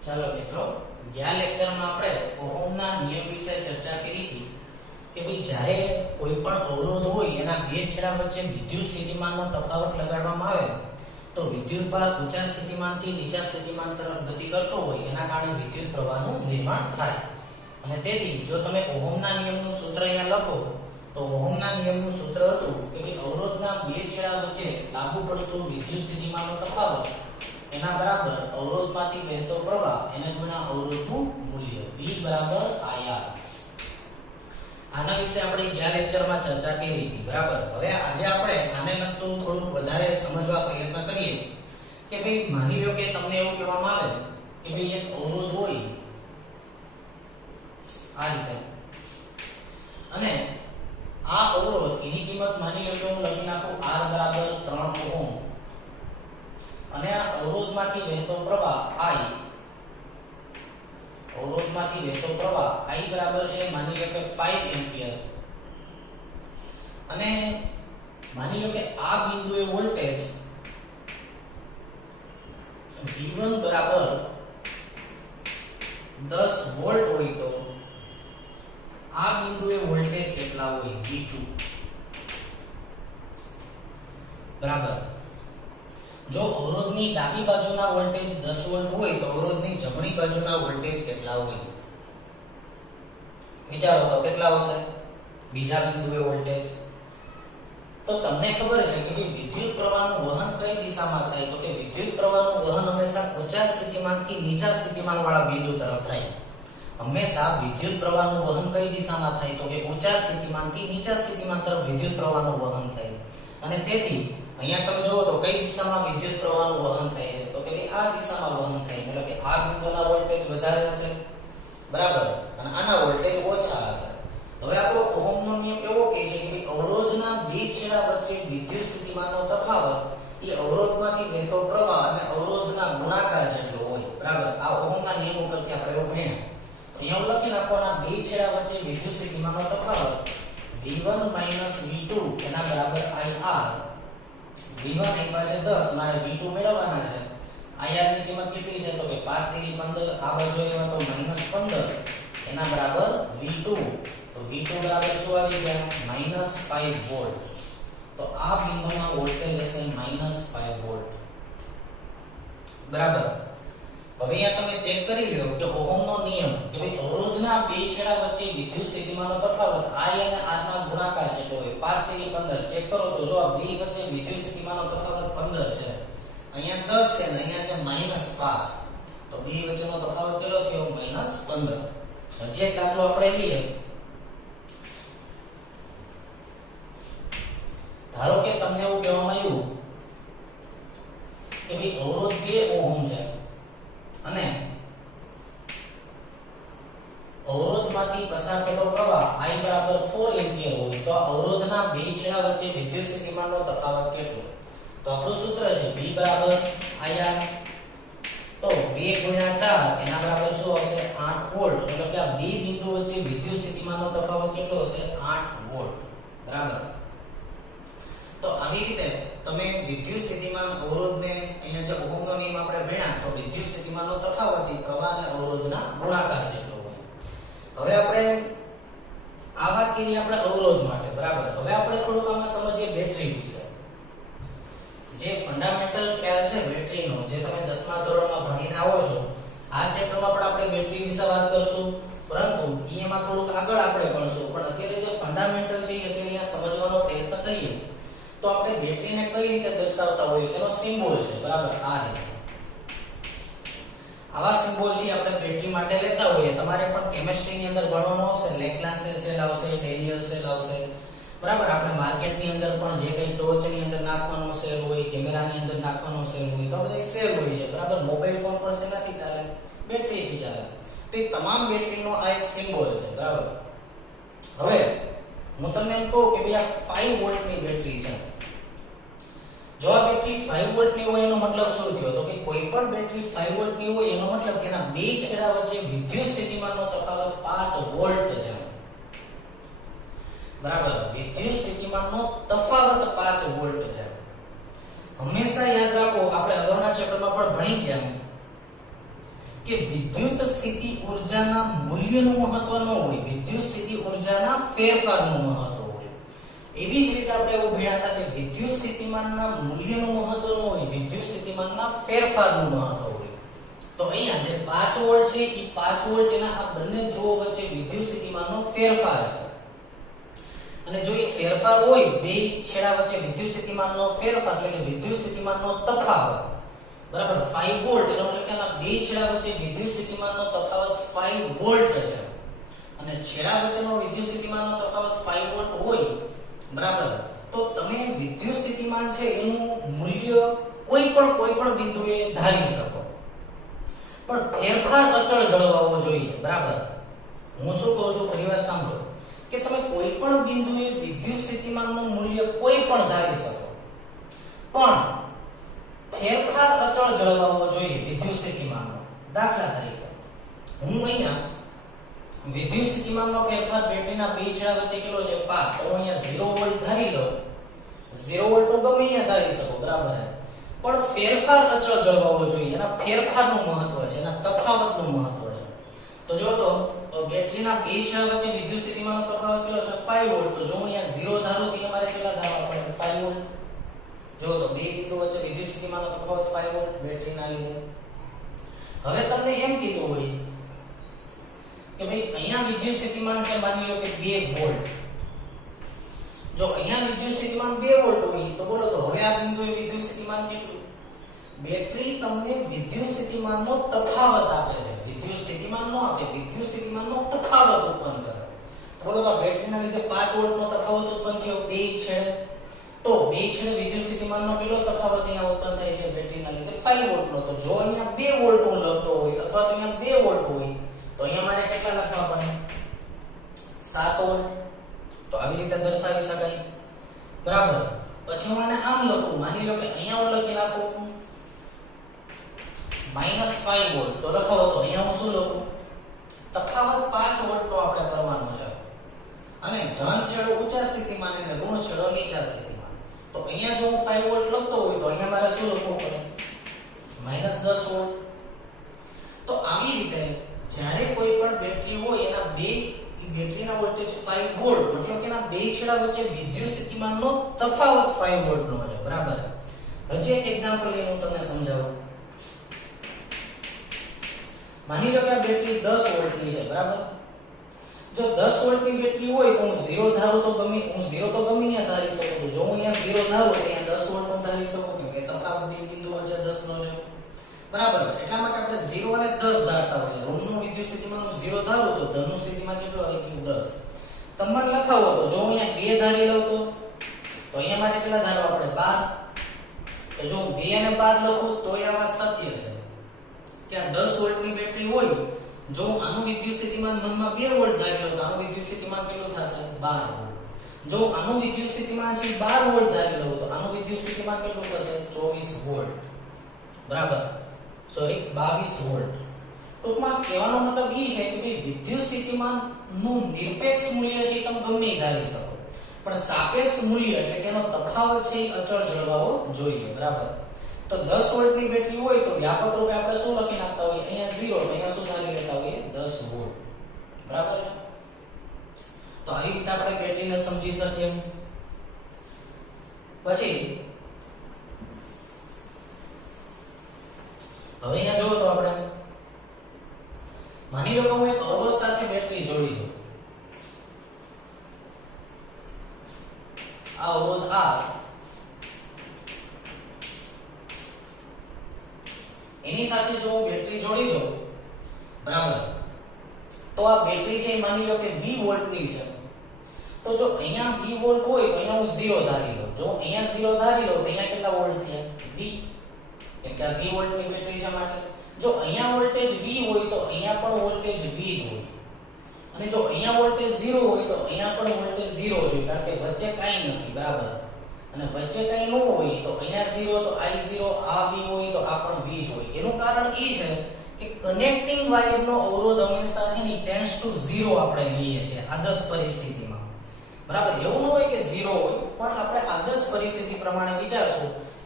ચાલો મિત્રો, ગયા લેક્ચરમાં આપણે ઓહમના નિયમ વિશે ચર્ચા કરી હતી કે ભાઈ જ્યારે કોઈ પણ અવરોધ હોય એના બે છેડા વચ્ચે વિદ્યુત સ્થિતિમાનનો તફાવત લગાડવામાં આવે તો વિદ્યુત ભાગ ઊંચા સ્થિતિમાનથી નીચા સ્થિતિમાન તરફ ગતિ કરતો હોય એના કારણે વિદ્યુત પ્રવાહનું નિર્માણ થાય. અને તેથી જો તમે ઓહમના નિયમનું સૂત્ર અહીંયા લખો તો ઓહમના નિયમનું સૂત્ર હતું કે ભાઈ અવરોધના બે છેડા વચ્ચે લાગુ પડતો વિદ્યુત સ્થિતિમાનનો તફાવત એના બરાબર અવરોધમાંથી વહેતો પ્રવાહ એને ગુણ્યા અવરોધનું મૂલ્ય V બરાબર IR. આના વિશે આપણે ગયા લેક્ચરમાં ચર્ચા કરી હતી, બરાબર. હવે આજે આપણે આને લગતું થોડુંક વધારે સમજવા પ્રયત્ન કરીએ કે ભાઈ માની લો કે તમને એવું કહેવામાં આવે કે ભાઈ એક અવરોધ હોય આ રીતે અને આ અવરોધ એની કિંમત માની લો કે હું લખી નાખું R બરાબર 3 ઓહમ અને આ અવરોધમાંથી વહેતો પ્રવાહ I, અવરોધમાંથી વહેતો પ્રવાહ I બરાબર છે માની લો કે 5 એમ્પિયર અને માની લો કે આ બિંદુએ વોલ્ટેજ V1 બરાબર 10 વોલ્ટ હોય તો આ બિંદુએ વોલ્ટેજ કેટલા હોય V2 બરાબર. જો અવરોધની ડાબી બાજુના વોલ્ટેજ 10 વોલ્ટ હોય તો અવરોધની જમણી બાજુના વોલ્ટેજ કેટલા હોય વિચારો તો કેટલા હશે બીજા બિંદુએ વોલ્ટેજ. તો તમને ખબર છે કે વિદ્યુત પ્રવાહનું વહન કઈ દિશામાં થાય તો કે વિદ્યુત પ્રવાહનું વહન હંમેશા ઊંચા સ્થિતિમાનથી નીચા સ્થિતિમાન વાળા બિંદુ તરફ થાય. હંમેશા વિદ્યુત પ્રવાહનું વહન કઈ દિશામાં થાય તો કે ઊંચા સ્થિતિમાનથી નીચા સ્થિતિમાન તરફ વિદ્યુત પ્રવાહનું વહન થાય. અને તેથી અહીંયા તમે જોવો તો કઈ દિશામાં વિદ્યુત પ્રવાહનું વહન થાય છે તો કે આ દિશામાં વહન થાય, એટલે કે આ બિંદુના વોલ્ટેજ વધારે હશે, બરાબર, અને આના વોલ્ટેજ ઓછા હશે. હવે આપણો ઓહમનો નિયમ એવો કહે છે કે અવરોધના બે છેડા વચ્ચે વિદ્યુત સ્થિતિમાનનો તફાવત એ અવરોધમાંથી વહેતો પ્રવાહ અને અવરોધના ગુણાકાર જેટલો હોય, બરાબર. આ ઓહમના નિયમ ઉપરથી આપણે એવું ભણ્યા. અહીંયા લખી નાખવાના બે છેડા વચ્ચે વિદ્યુત સ્થિતિમાનનો તફાવત V1 V2 એના બરાબર IR. V1 એક પાસે 10, મારે V2 મેળવવાના છે. IR ની કિંમત કેટલી છે તો કે 5 તેરી 15, આ બાજુ એમાં તો -15 એના બરાબર V2. તો V2 બરાબર શું આવી ગયા -5 વોલ્ટ. તો આ બિંદુના વોલ્ટેજ હશે -5 વોલ્ટ, બરાબર. હવે અહીંયા તમે ચેક કરી લો કે ઓહમનો નિયમ કે ભાઈ અવરોધના બે છેડા વચ્ચે વિદ્યુત સ્થિતિમાનનો તફાવત I અને R ના ગુણાકાર જેટલો હોય 5 તેરી 15. ચેક કરો તો જો આ બે વચ્ચે વિદ્યુત સ્થિતિમાનનો તફાવત 15 છે, અહીંયા 10 છે અને અહીંયા છે -5. તો બે વચ્ચેનો તફાવત કેટલો થયો -15. હજી એક દાખલો આપણે લઈએ. ધારો કે તમને એવું કહેવામાં આવ્યું કે ભાઈ અવરોધ 2 ઓહમ છે અને અવરોધમાંથી પસાર થતો પ્રવાહ I બરાબર 4 એમ્પિયર હોય તો અવરોધના બે છેડા વચ્ચે વિદ્યુત સ્થિતિમાનનો તફાવત કેટલો? તો આપણું સૂત્ર છે V બરાબર IR. તો 2 ગુણ્યા 4 એના બરાબર શું આવશે 8 વોલ્ટ. એટલે કે આ બે બિંદુ વચ્ચે વિદ્યુત સ્થિતિમાનનો તફાવત કેટલો હશે 8 વોલ્ટ, બરાબર. તો આવી રીતે તમે વિદ્યુત સ્થિતિમાન અવરોધને અહીંયા જે ઓહમનો નિયમ આપણે ભણ્યા તો વિદ્યુત સ્થિતિમાનનો તફાવત એ પ્રવાહ અને અવરોધના ગુણાકાર જેટલો હોય. હવે આપણે આ વાત કરી આપણે અવરોધ માટે, બરાબર. હવે આપણે થોડુંક આમાં સમજીએ બેટરી વિશે. જે ફંડામેન્ટલ ખ્યાલ છે બેટરીનો, જે તમે 10મા ધોરણમાં ભણીને આવો છો, આ ચેપ્ટરમાં પણ આપણે બેટરી વિશે વાત કરશું, પરંતુ એમાં થોડુંક આગળ આપણે ભણશું. પણ અત્યારે જે ફંડામેન્ટલ છે એ અત્યારે અહીંયા સમજવાનો પ્રયત્ન કરીએ તો આપણે બેટરીને કઈ રીતે દર્શાવતા હોઈએ તેનો સિમ્બોલ છે, બરાબર. આ રીતે આવા સિમ્બોલ છે આપણે બેટરી માટે લેતા હોઈએ. તમારે પણ કેમિસ્ટ્રીની અંદર ભણવાનું આવશે, લેગ્રાન્જ સેલ આવશે, ડેનિયલ સેલ આવશે, બરાબર. આપણે માર્કેટની અંદર પણ જે કઈ ટોર્ચની અંદર નાખવાનો સેલ હોય, કેમેરાની અંદર નાખવાનો સેલ હોય, તો બધા સેલ હોય છે, બરાબર. મોબાઈલ ફોન પર શેનાથી ચાલે? બેટરીથી ચાલે. તો એ તમામ બેટરીનો આ એક સિમ્બોલ છે, બરાબર. હવે હું તમને એમ કહું કે ભાઈ આ 5 વોલ્ટની બેટરી છે. જો આ બેટરી 5 વોલ્ટની હોય એનો મતલબ શું થયો તો કે કોઈ પણ બેટરી 5 વોલ્ટની હોય એનો મતલબ કે એના બે છેડા વચ્ચે વિદ્યુત સ્થિતિમાનનો તફાવત 5 વોલ્ટ છે, બરાબર. વિદ્યુત સ્થિતિમાનનો તફાવત 5 વોલ્ટ છે. હંમેશા યાદ રાખો, આપણે અગાઉના ચેપ્ટરમાં પણ ભણી ગયા કે વિદ્યુત સ્થિતિ ઊર્જાના મૂલ્યનું મહત્વ ન હોય, વિદ્યુત સ્થિતિ ઊર્જાના ફેરફારનું મહત્વ હોય. એવી જ રીતે આપણે એવું ભણ્યા હતા કે વિદ્યુત સ્થિતિમાનના મૂલ્યનું મહત્વ ન હોય, વિદ્યુત સ્થિતિમાનના ફેરફારનું મહત્વ હોય. તો અહીંયા જે 5 વોલ્ટ છે એ 5 વોલ્ટ એના આ બંને ધ્રુવો વચ્ચે વિદ્યુત સ્થિતિમાનનો ફેરફાર છે. અને જો એ ફેરફાર હોય, બે છેડા વચ્ચે વિદ્યુત સ્થિતિમાનનો ફેરફાર એટલે કે વિદ્યુત સ્થિતિમાનનો તફાવત, બરાબર 5 વોલ્ટ, એનો મતલબ કે આ બે છેડા વચ્ચે વિદ્યુત સ્થિતિમાનનો તફાવત 5 વોલ્ટ છે. અને છેડા વચ્ચેનો વિદ્યુત સ્થિતિમાનનો તફાવત 5 વોલ્ટ હોય, બરાબર, તો તમે વિદ્યુત સ્થિતિમાન છે એનું મૂલ્ય કોઈ પણ બિંદુએ ધારી શકો, પણ ફેરફાર અચળ જળવાવો જોઈએ, બરાબર. હું શું કહું છું ફરીવાર સાંભળો કે તમે કોઈ પણ બિંદુએ વિદ્યુત સ્થિતિમાનનું મૂલ્ય કોઈ પણ ધારી શકો, પણ ફેરફાર અચળ જળવાવો જોઈએ વિદ્યુત સ્થિતિમાનનો. દાખલા તરીકે હું અહીંયા વિદ્યુત સ્થિતિમાનનો ફેરફાર બેટરીના બે છેડા વચ્ચે કેટલો છે 5, તો અહીંયા 0 વોલ્ટ ધારી લો. 0 વોલ્ટ તો ગમે ત્યાં ધારી શકો, બરાબર, પણ ફેરફાર અચળ જળવાવો જોઈએ. એના ફેરફારનું મહત્વ છે, એના તફાવતનું મહત્વ છે. તો જો તો બેટરીના બે છેડા વચ્ચે વિદ્યુત સ્થિતિમાનનો તફાવત કેટલો છે 5 વોલ્ટ. તો જો હું અહીંયા 0 ધારું તો અમારે કેટલા ધારવા પડે 5 વોલ્ટ. જો તો બે બિંદુ વચ્ચે વિદ્યુત સ્થિતિમાનનો તફાવત 5 વોલ્ટ બેટરીના લીધે. હવે તમને એમ કીધું હોય કે ભાઈ અહીંયા વિદ્યુત સ્થિતિમાન છે માની લો કે 2 વોલ્ટ. જો અહીંયા વિદ્યુત સ્થિતિમાન 2 વોલ્ટ હોય તો બોલો તો હવે આ બિંદુએ વિદ્યુત સ્થિતિમાન કેટલું? બેટરી તમને વિદ્યુત સ્થિતિમાનનો તફાવત આપે છે, વિદ્યુત સ્થિતિમાન નો આપે, વિદ્યુત સ્થિતિમાનનો તફાવત ઉત્પન્ન કરે. બોલો તો બેટરીના લીધે 5 વોલ્ટનો તફાવત ઉત્પન્ન થયો બે છેડે. તો બે છેડે વિદ્યુત સ્થિતિમાનનો કેટલો તફાવત અહીંયા ઉત્પન્ન થાય છે બેટરીના લીધે 5 વોલ્ટનો. તો જો અહીંયા 2 વોલ્ટ હું લખતો હોય અથવા તો અહીંયા 2 વોલ્ટ હોય તો અહીંયા મારે કેટલા લખવા પડે 7 વોલ્ટ. તો આવી રીતે દર્શાવી શકાય, બરાબર. પછી હું આને આમ લખું, માની લો કે અહીંયા હું લખી નાખું -5 વોલ્ટ. તો લખાવો તો અહીંયા હું શું લખું? તફાવત 5 વોલ્ટનો આપણે કરવાનો છે અને ધન છેડો ઊંચા સ્થિતિમાન અને ઋણ છેડો નીચા સ્થિતિમાન. તો અહીંયા જો હું 5 વોલ્ટ લખતો હોય તો અહીંયા મારે શું લખવું પડે? -10 વોલ્ટ. તો આવી રીતે જ્યારે કોઈ પણ બેટરી હોય એના બેટરીના વોલ્ટેજ 5 વોલ્ટ, મતલબ કે એના બે છેડા વચ્ચે વિદ્યુત સ્થિતિમાનનો તફાવત 5 વોલ્ટનો છે, બરાબર. હજી એક એક્ઝામ્પલ લઈને હું તમને સમજાવું. માની લો કે આ બેટરી 10 વોલ્ટની છે, બરાબર. જો 10 વોલ્ટની બેટરી હોય તો હું 0 ધારું તો ગમે ત્યાં ધારી શકું. જો હું અહીંયા 0 ધારું તો અહીંયા 10 વોલ્ટ હું ધારી શકું કે તફાવત બે બિંદુ વચ્ચે 10 નો છે, બરાબર. એટલા માટે આપણે 0 અને 10 ધારતા હોઈએ. ઋણનું વિદ્યુત સ્થિતિમાન 0 ધારું તો ધનનું સ્થિતિમાન કેટલું આવે કે 10. તમને લખાવો તો જો હું અહીંયા 2 ધારી લઉં તો અહીંયા મારે કેટલા ધારવા પડે 12. તો જો હું 2 અને 12 લખું તો એ વાત સત્ય છે કે આ 10 વોલ્ટની બેટરી હોય, જો હું આનું વિદ્યુત સ્થિતિમાન ધનમાં 2 વોલ્ટ ધારી લઉં તો આનું વિદ્યુત સ્થિતિમાન કેટલું થશે 12 વોલ્ટ. જો આનું વિદ્યુત સ્થિતિમાન છે 12 વોલ્ટ ધારી લઉં તો આનું વિદ્યુત સ્થિતિમાન કેટલું થશે 24 વોલ્ટ, બરાબર. Sorry 22 volt. ટૂંકમાં કહેવાનો મતલબ એ છે કે ભાઈ વિદ્યુત સ્થિતિમાન નું નિરપેક્ષ મૂલ્ય છે તમે ગમે તે ધારી શકો, પણ સાપેક્ષ મૂલ્ય એટલે કે એનો તફાવત છે એ અચળ જળવાવો જોઈએ, બરાબર. તો 10 વોલ્ટની બેટરી હોય તો વ્યાપક રૂપે આપણે શું લખી નાખતા હોઈએ અહીંયા 0 તો અહીંયા શું ધારી લેતા હોઈએ 10 વોલ્ટ, બરાબર. તો આવી રીતે આપણે બેટરીને સમજી શકીએ. પછી હવે અહીંયા જોવો તો આપણે માની લો કે હું એક અવરોધ સાથે બેટરી જોડી દઉં. આ અવરોધ R એની સાથે જો હું બેટરી જોડી દઉં, બરાબર, તો આ બેટરી છે માની લો કે 20 વોલ્ટની છે. તો જો અહીંયા 20 વોલ્ટ હોય તો અહીંયા હું 0 ધારી લઉં. જો અહીંયા 0 ધારી લઉં તો અહીંયા કેટલા વોલ્ટ થયા 20, કેમ કે આ 20 વોલ્ટની બેટરી છે માટે. જો અહીંયા વોલ્ટેજ 20 હોય તો અહીંયા પણ વોલ્ટેજ 20 જ હોય, અને જો અહીંયા વોલ્ટેજ 0 હોય તો અહીંયા પણ વોલ્ટેજ 0 જ હોય, કારણ કે વચ્ચે કાંઈ નથી, બરાબર. અને વચ્ચે કાંઈ ન હોય તો અહીંયા 0 તો I0, આ V હોય તો આ પણ V જ હોય. એનું કારણ એ છે કે કનેક્ટિંગ વાયરનો અવરોધ હંમેશા છે ને ટેન્ડ્સ ટુ 0 આપણે લઈએ છીએ આદર્શ પરિસ્થિતિમાં, બરાબર. એવું ન હોય કે 0 હોય, પણ આપણે આદર્શ પરિસ્થિતિ પ્રમાણે વિચારશું કે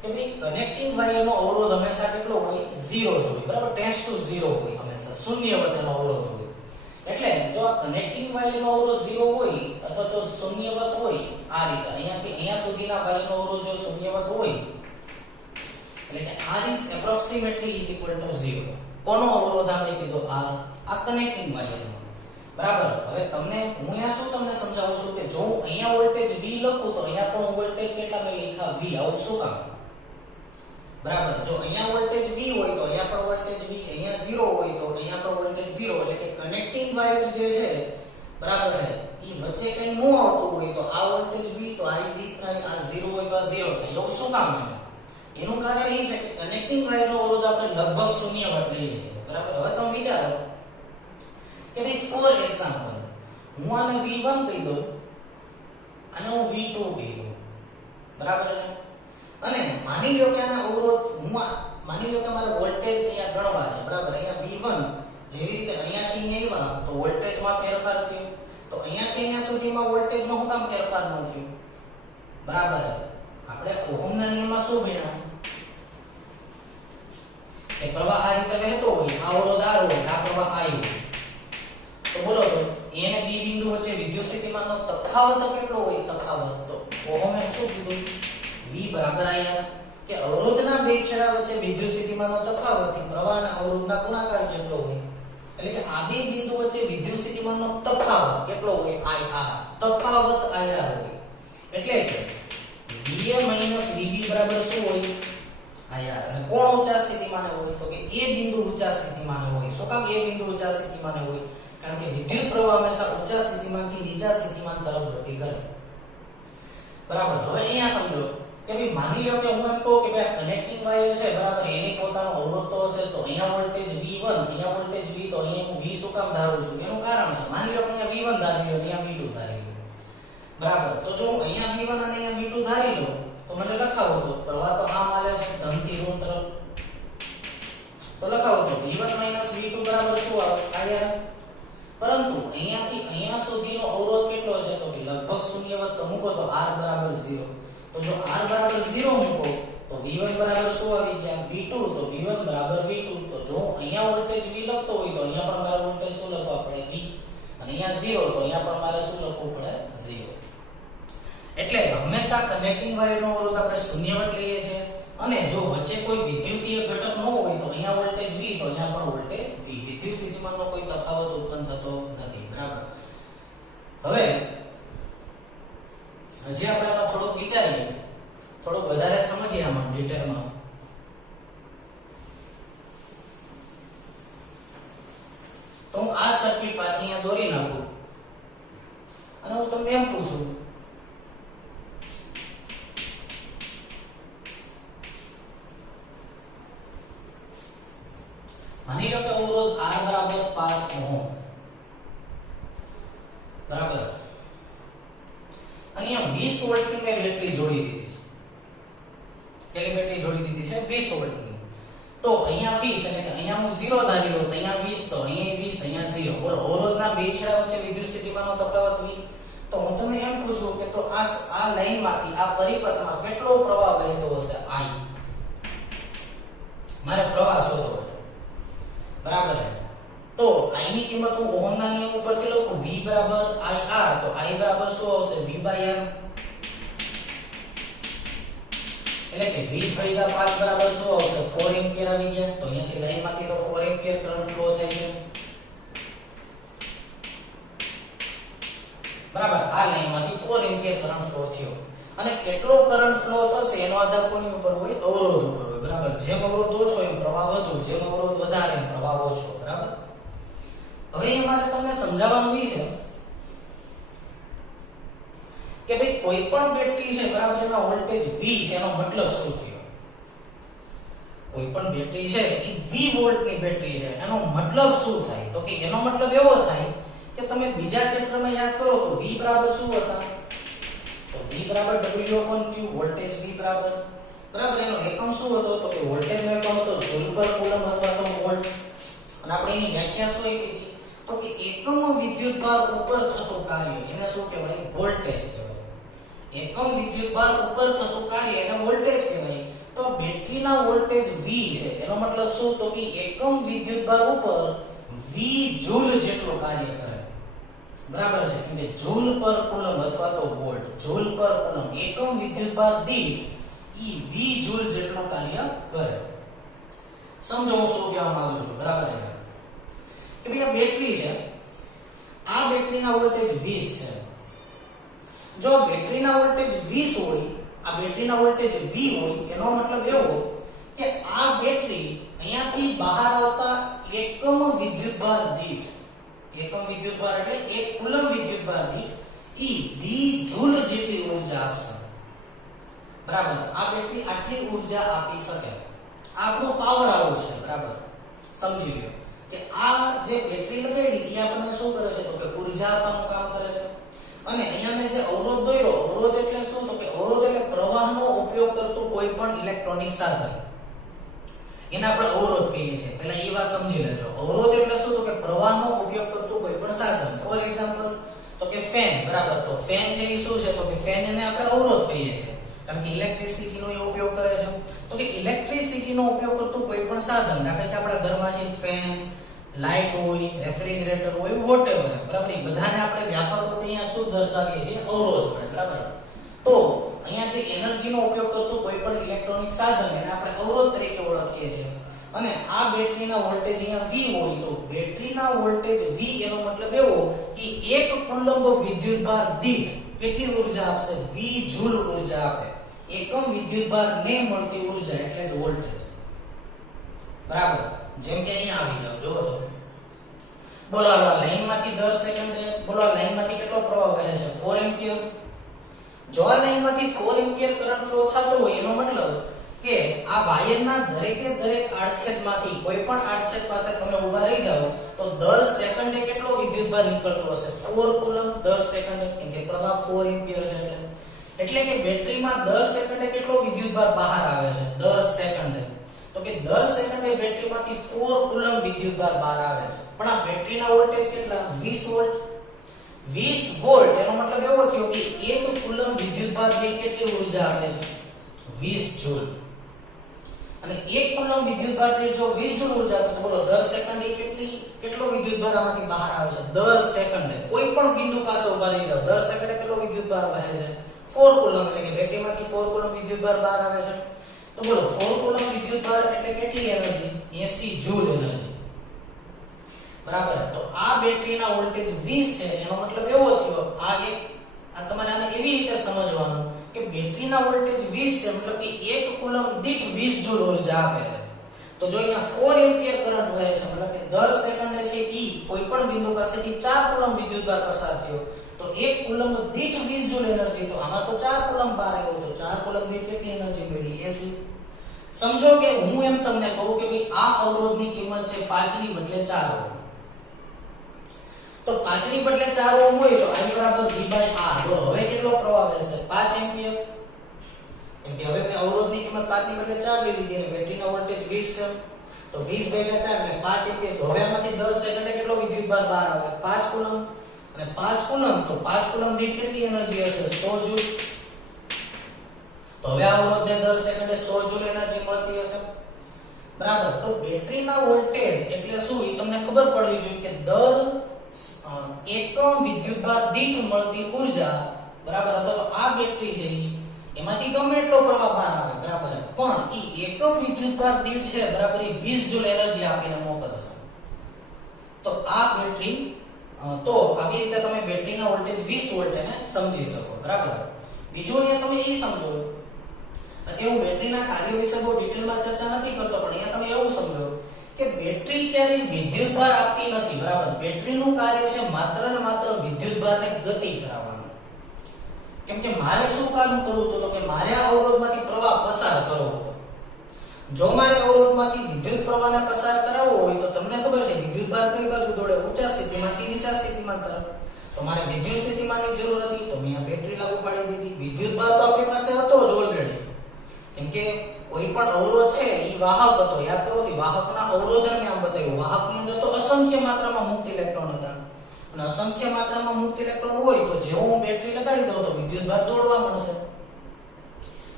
કે ભાઈ કનેક્ટિંગ વાયરનો અવરોધ હંમેશા કેટલો હોય 0 જ હોય બરાબર ટેન્ડ્સ ટુ 0 હોય હંમેશા શૂન્યવત એનો અવરોધ હોય એટલે જો આ કનેક્ટિંગ વાયરનો અવરોધ 0 હોય અથવા તો શૂન્યવત હોય આ રીતે અહીંયાથી અહીંયા સુધીના વાયરનો અવરોધ જો શૂન્યવત હોય એટલે કે r is approximately is equal to 0 કોનો અવરોધ આપણે કીધો r આ કનેક્ટિંગ વાયરનો બરાબર હવે તમને હું અહીંયા શું તમને સમજાવું છું કે જો હું અહીંયા વોલ્ટેજ V લખું તો અહીંયા પણ વોલ્ટેજ કેટલા મેં લખ્યા V આવું શું કામ બરાબર જો અહીંયા વોલ્ટેજ V હોય તો અહીંયા પણ વોલ્ટેજ V અહીંયા 0 હોય તો અહીંયા પણ વોલ્ટેજ 0 એટલે કે કનેક્ટિંગ વાયર જે છે બરાબર છે ઈ વચ્ચે કંઈ ન આવતું હોય તો આ વોલ્ટેજ V તો આ V થાય આ 0 હોય તો આ 0 થાય એવું શું કામ એનું કારણ એ છે કે કનેક્ટિંગ વાયરનો અવરોધ આપણે લગભગ શૂન્યવત લઈએ છીએ બરાબર હવે તમે વિચારો કે ભાઈ ફોર એક્ઝામ્પલ હું આને V1 કહી દઉં અને હું V2 કહી દઉં બરાબર છે અને માની લો કે આના અવરોધ માની લો કે મારે વોલ્ટેજ અહીંયા ગણવા છે બરાબર અહીંયા V1 જેવી રીતે અહીંયાથી અહીંયા આવ્યા તો વોલ્ટેજમાં ફેરફાર થયો તો અહીંયાથી અહીંયા સુધીમાં વોલ્ટેજમાં શું કામ ફેરફાર ન થયો બરાબર આપણે ઓહમના નિયમમાં શું ભણ્યા કે પ્રવાહ આ રીતે વહેતો હોય આ અવરોધ R હોય આ પ્રવાહ I હોય તો બોલો તો A અને B બિંદુ વચ્ચે વિદ્યુત સ્થિતિમાનનો તફાવત કેટલો હોય તફાવત તો ઓહમે શું કીધું V બરાબર IR કે અવરોધના બે છેડા વચ્ચે વિદ્યુત સ્થિતિમાનનો તફાવત એ પ્રવાહના અવરોધના ગુણાકાર જેટલો હોય એટલે કે આ બે બિંદુ વચ્ચે વિદ્યુત સ્થિતિમાનનો તફાવત કેટલો હોય IR તફાવત IR હોય એટલે કે VA VB બરાબર શું હોય IR અને કોણ ઊંચા સ્થિતિમાને હોય તો કે A બિંદુ ઊંચા સ્થિતિમાને હોય શું કામ A બિંદુ ઊંચા સ્થિતિમાને હોય કારણ કે વિદ્યુત પ્રવાહ હંમેશા ઊંચા સ્થિતિમાનથી નીચા સ્થિતિમાન તરફ ગતિ કરે બરાબર હવે અહીંયા સમજો કે ભાઈ માની લો કે હું એમ કહું કે ભાઈ કનેક્ટિંગ વાયર છે બરાબર એની પોતાનો અવરોધ તો હશે તો અહીંયા વોલ્ટેજ V1 અહીંયા વોલ્ટેજ V તો અહીંયા હું V શું કામ ધારું છું એનું કારણ છે માની લો કે અહીંયા V1 ધારી લો અહીંયા V2 ધારી લો બરાબર તો જો હું અહીંયા V1 અને અહીંયા V2 ધારી લો તો મને લખાવો તો પ્રવાહ તો આમ આલે છે ધનથી ઋણ તરફ તો લખાવો તો V1 V2 બરાબર શું આવે IR પરંતુ અહીંયાથી અહીંયા સુધીનો અવરોધ કેટલો છે તો કે લગભગ શૂન્યવત તો મૂકો તો R બરાબર 0 તો જો R બરાબર 0 મૂકો તો V1 બરાબર શું આવી ગયા V2 તો V1 બરાબર V2 તો જો અહીંયા વોલ્ટેજ V લખતો હોય તો અહીંયા પણ મારે વોલ્ટેજ શું લખવા પડે V અને અહીંયા 0 તો અહીંયા પણ મારે શું લખવું પડે 0 એટલે હંમેશા કનેક્ટિંગ વાયરનો અવરોધ આપણે શૂન્યવત લઈએ છીએ અને જો વચ્ચે કોઈ વિદ્યુતીય ઘટક ન હોય તો અહીંયા વોલ્ટેજ V તો અહીંયા પણ વોલ્ટેજ V વિદ્યુત સ્થિતિમાનનો કોઈ તફાવત ઉત્પન્ન થતો નથી બરાબર હવે હજી આપણે આમાં થોડુંક વિચારીએ થોડુંક વધારે સમજીએ આમાં ડિટેલમાં તો હું આ સર્કિટ પાછી અહીંયા દોરી નાખું અને હું તમને એમ પૂછું માની લો કે અવરોધ R બરાબર 5 ઓહમ બરાબર અહીંયા 20 વોલ્ટની મેં બેટરી જોડી દીધી છે કેટલી બેટરી જોડી દીધી છે 20 વોલ્ટની તો અહીંયા 20 એટલે કે અહીંયા હું 0 ધારી લઉં તો અહીંયા 20 તો અહીંયા 20 અહીંયા 0 બોલો અવરોધના બે છેડા વચ્ચે વિદ્યુત સ્થિતિમાનનો તફાવત V તો હું તમને એમ પૂછું કે તો આ લાઈનમાંથી આ પરિપથમાં કેટલો પ્રવાહ વહેતો હશે I મારે પ્રવાહ શોધવો છે બરાબર તો I ની કિંમત હું ઓહમના નિયમ ઉપરથી લખું V બરાબર IR તો I બરાબર શું આવશે V/R એટલે કે 20 / 5 બરાબર શું આવશે 4 એમ્પિયર આવી ગયા તો અહીંયાથી લાઈનમાંથી તો 4 એમ્પિયર કરંટ ફ્લો થાય છે બરાબર આ લાઈનમાંથી 4 એમ્પિયર કરંટ ફ્લો થયો અને કેટલો કરંટ ફ્લો થશે એનો આધાર કોની ઉપર હોય અવરોધ ઉપર હોય બરાબર જેમ અવરોધ ઓછો એમ પ્રવાહ વધુ જેમ અવરોધ વધારે એમ પ્રવાહ ઓછો બરાબર હવે એ મારે તમને સમજાવવાનું એ છે કે ભાઈ કોઈ પણ બેટરી છે બરાબર એનો વોલ્ટેજ V છે એનો મતલબ શું થયો કોઈ પણ બેટરી છે એ 20 વોલ્ટની બેટરી છે એનો મતલબ શું થાય તો કે એનો મતલબ એવો થાય કે તમે બીજા ચેપ્ટરમાં યાદ કરો તો V બરાબર શું હતા તો V બરાબર W/Q વોલ્ટેજ V બરાબર એનો એકમ શું હતો તો કે વોલ્ટેજનો એકમ હતો જૂલ પર કુલમ અથવા તો વોલ્ટ અને આપણે એની વ્યાખ્યા શું આપી હતી તો કે એકમ વિદ્યુતભાર ઉપર થતું કાર્ય એને શું કહેવાય વોલ્ટેજ કહેવાય એકમ વિદ્યુતભાર ઉપર થતું કાર્ય એને વોલ્ટેજ કહેવાય તો બેટરીના વોલ્ટેજ V છે એનો મતલબ શું તો કે એકમ વિદ્યુતભાર ઉપર V જૂલ જેટલું કાર્ય કરે બરાબર છે કેમ કે જૂલ પર કુલમ અથવા તો વોલ્ટ જૂલ પર કુલમ એકમ વિદ્યુતભાર દીઠ ઈ V જૂલ જેટલું કાર્ય કરે સમજો હું શું કહેવા માંગુ છું બરાબર છે કે ભાઈ આ બેટરી છે આ બેટરીના વોલ્ટેજ 20 છે જો બેટરીના વોલ્ટેજ 20 હોય આ બેટરીના વોલ્ટેજ V હોય એનો મતલબ એવો કે આ બેટરી અહીંયાથી બહાર આવતા એકમ વિદ્યુતભાર દીઠ એકમ વિદ્યુતભાર એટલે 1 કુલમ વિદ્યુતભાર દીઠ ઈ V જૂલ જેટલી ઊર્જા આપશે બરાબર આ બેટરી આટલી ઊર્જા આપી શકે આપણો પાવર હાઉસ છે બરાબર સમજી લો કે આ જે બેટરી લગાડી એ આપણને શું કરે છે તો કે ઊર્જા આપવાનું કામ કરે છે અને અહીંયા મેં જે અવરોધ દોર્યો અવરોધ એટલે શું તો કે અવરોધ એટલે પ્રવાહનો ઉપયોગ કરતું કોઈ પણ ઇલેક્ટ્રોનિક સાધન એને આપણે અવરોધ કહીએ છીએ પહેલા એ વાત સમજી લેજો અવરોધ એટલે શું તો કે પ્રવાહનો ઉપયોગ કરતું કોઈ પણ સાધન ફોર એક્ઝામ્પલ તો કે ફેન બરાબર તો ફેન છે એ શું છે તો કે ફેન એને આપણે અવરોધ કહીએ છીએ કારણ કે ઇલેક્ટ્રિસિટીનો એ ઉપયોગ કરે છે તો કે ઇલેક્ટ્રિસિટીનો ઉપયોગ કરતું કોઈ પણ સાધન દાખલા કે આપણા ઘરમાં છે ફેન લાઈટ હોય રેફ્રિજરેટર હોય વોટેવર બરાબર એ બધાને આપણે વ્યાપક રૂપે અહીંયા શું દર્શાવીએ છીએ અવરોધ બરાબર તો અહીંયા જે એનર્જીનો ઉપયોગ કરતું કોઈ પણ ઇલેક્ટ્રોનિક સાધન એને આપણે અવરોધ તરીકે ઓળખીએ છીએ અને આ બેટરીના વોલ્ટેજ અહીંયા V હોય તો બેટરીના વોલ્ટેજ V એનો મતલબ એવો કે 1 કુલંબ વિદ્યુતભાર દીઠ કેટલી ઊર્જા આપશે V જૂલ ઊર્જા આપે એકમ વિદ્યુતભાર ને મળતી ઊર્જા એટલે જ વોલ્ટેજ બરાબર જેમ કે અહીંયા આવી જાવ જો તો બોલો આ લાઈનમાંથી દર સેકન્ડે બોલો આ લાઈનમાંથી કેટલો પ્રવાહ વહે છે 4 એમ્પિયર જો આ લાઈનમાંથી 4 એમ્પિયર કરંટ ફ્લો થતો હોય એનો મતલબ કે આ વાયરના દરેકે દરેક આડછેદમાંથી કોઈ પણ આડછેદ પાસે તમે ઊભા રહી જાઓ તો દર સેકન્ડે કેટલો વિદ્યુતભાર નીકળતો હશે 4 કુલમ દર સેકન્ડે કેમ કે પ્રવાહ 4 એમ્પિયર છે એટલે કે બેટરીમાં દર સેકન્ડે કેટલો વિદ્યુતભાર બહાર આવે છે દર સેકન્ડે તો કે દર સેકન્ડે બેટરીમાંથી 4 કુલમ વિદ્યુતભાર બહાર આવે છે પણ આ બેટરીના વોલ્ટેજ કેટલા 20 વોલ્ટ 20 વોલ્ટ એનો મતલબ એવો થયો કે 1 કુલમ વિદ્યુતભાર દીઠ કેટલી ઊર્જા આપે છે 20 જૂલ અને 1 કુલમ વિદ્યુતભાર દીઠ જો 20 જૂલ ઊર્જા આપે તો બોલો દર સેકન્ડે કેટલો વિદ્યુતભાર આમાંથી બહાર આવે છે દર સેકન્ડે કોઈ પણ બિંદુ પાસે ઊભા રહી જાવ દર સેકન્ડે કેટલો વિદ્યુતભાર વહે છે 4 કુલમ એટલે કે બેટરીમાંથી 4 કુલમ વિદ્યુતભાર બહાર આવે છે તો બોલો 4 કુલમ વિદ્યુતભાર એટલે કેટલી એનર્જી 80 જૂલ એનર્જી બરાબર તો આ બેટરીના વોલ્ટેજ 20 છે એનો મતલબ એવો થયો આ તમારે આને એવી રીતે સમજવાનું કે બેટરીના વોલ્ટેજ 20 છે મતલબ કે 1 કુલમ દીઠ 20 જૂલ ઊર્જા આપે છે તો જો અહીંયા 4 એમ્પિયર કરંટ વહે છે મતલબ કે દર સેકન્ડે છે ઈ કોઈ પણ બિંદુ પાસેથી 4 કુલમ વિદ્યુતભાર પસાર થયો તો 1 કુલમ દીઠ 20 જૂલ એનર્જી તો આમાં તો 4 કુલમ બહાર આવ્યો તો 4 કુલમ દીઠ કેટલી એનર્જી મળી 80 સમજો કે હું એમ તમને કહું કે ભાઈ આ અવરોધની કિંમત છે 5 ની બદલે 4 ઓહમ તો 5 ની બદલે 4 ઓહમ હોય તો I બરાબર V/R તો હવે કેટલો પ્રવાહ વહેશે 5 એમ્પિયર કેમ કે હવે મેં અવરોધની કિંમત 5 ની બદલે 4 લઈ લીધી અને બેટરીનો વોલ્ટેજ 20 છે તો 20 / 4 એટલે 5 એમ્પિયર તો હવે આમાંથી 10 સેકન્ડે કેટલો વિદ્યુતભાર બહાર આવે 5 કુલમ અને 5 કુલમ તો 5 કુલમ દીઠ કેટલી એનર્જી હશે 100 જૂલ તો હવે આ અવરોધને દર સેકન્ડે 100 જૂલ એનર્જી મળતી હશે બરાબર તો બેટરીના વોલ્ટેજ એટલે શું એ તમને ખબર પડવી જોઈએ કે દર એકમ વિદ્યુતભાર દીઠ મળતી ઊર્જા બરાબર તો આ બેટરી છે એમાંથી ગમે એટલો પ્રવાહ બહાર આવે બરાબર પણ ઈ એકમ વિદ્યુતભાર દીઠ છે બરાબર એ 20 જૂલ એનર્જી આપીને મોકલશે તો આ બેટરી તો આવી રીતે તમે બેટરીના વોલ્ટેજ 20 વોલ્ટ એને સમજી શકો બરાબર બીજું અહીંયા તમે એ સમજો અત્યારે હું બેટરીના કાર્ય વિશે બહુ ડિટેલમાં ચર્ચા નથી કરતો પણ અહીંયા તમે એવું સમજો કે બેટરી ક્યારેય વિદ્યુતભાર આપતી નથી બરાબર બેટરીનું કાર્ય છે માત્ર ને માત્ર વિદ્યુતભારને ગતિ કરાવવાનું કેમ કે મારે શું કામ કરવું હતું તો કે મારે આ અવરોધમાંથી પ્રવાહ પસાર કરવો હતો જો મારે અવરોધમાંથી વિદ્યુત પ્રવાહને પસાર કરાવવો હોય તો તમને ખબર છે વિદ્યુતભાર કઈ બાજુ દોડે ઊંચા સ્થિતિમાંથી નીચા સ્થિતિમાન તરફ તો મારે વિદ્યુત સ્થિતિમાનની જરૂર હતી તો મેં આ બેટરી લાગુ પાડી દીધી વિદ્યુતભાર તો આપણી પાસે હતો જ ઓલરેડી કેમ કે કોઈ પણ અવરોધ છે એ વાહક હતો યાદ કરો કે વાહકના અવરોધને આમ બતાવ્યું વાહકની અંદર તો અસંખ્ય માત્રામાં મુક્ત ઇલેક્ટ્રોન હતા અને અસંખ્ય માત્રામાં મુક્ત ઇલેક્ટ્રોન હોય તો જેવો હું બેટરી લગાડી દઉં તો વિદ્યુતભાર દોડવા મળશે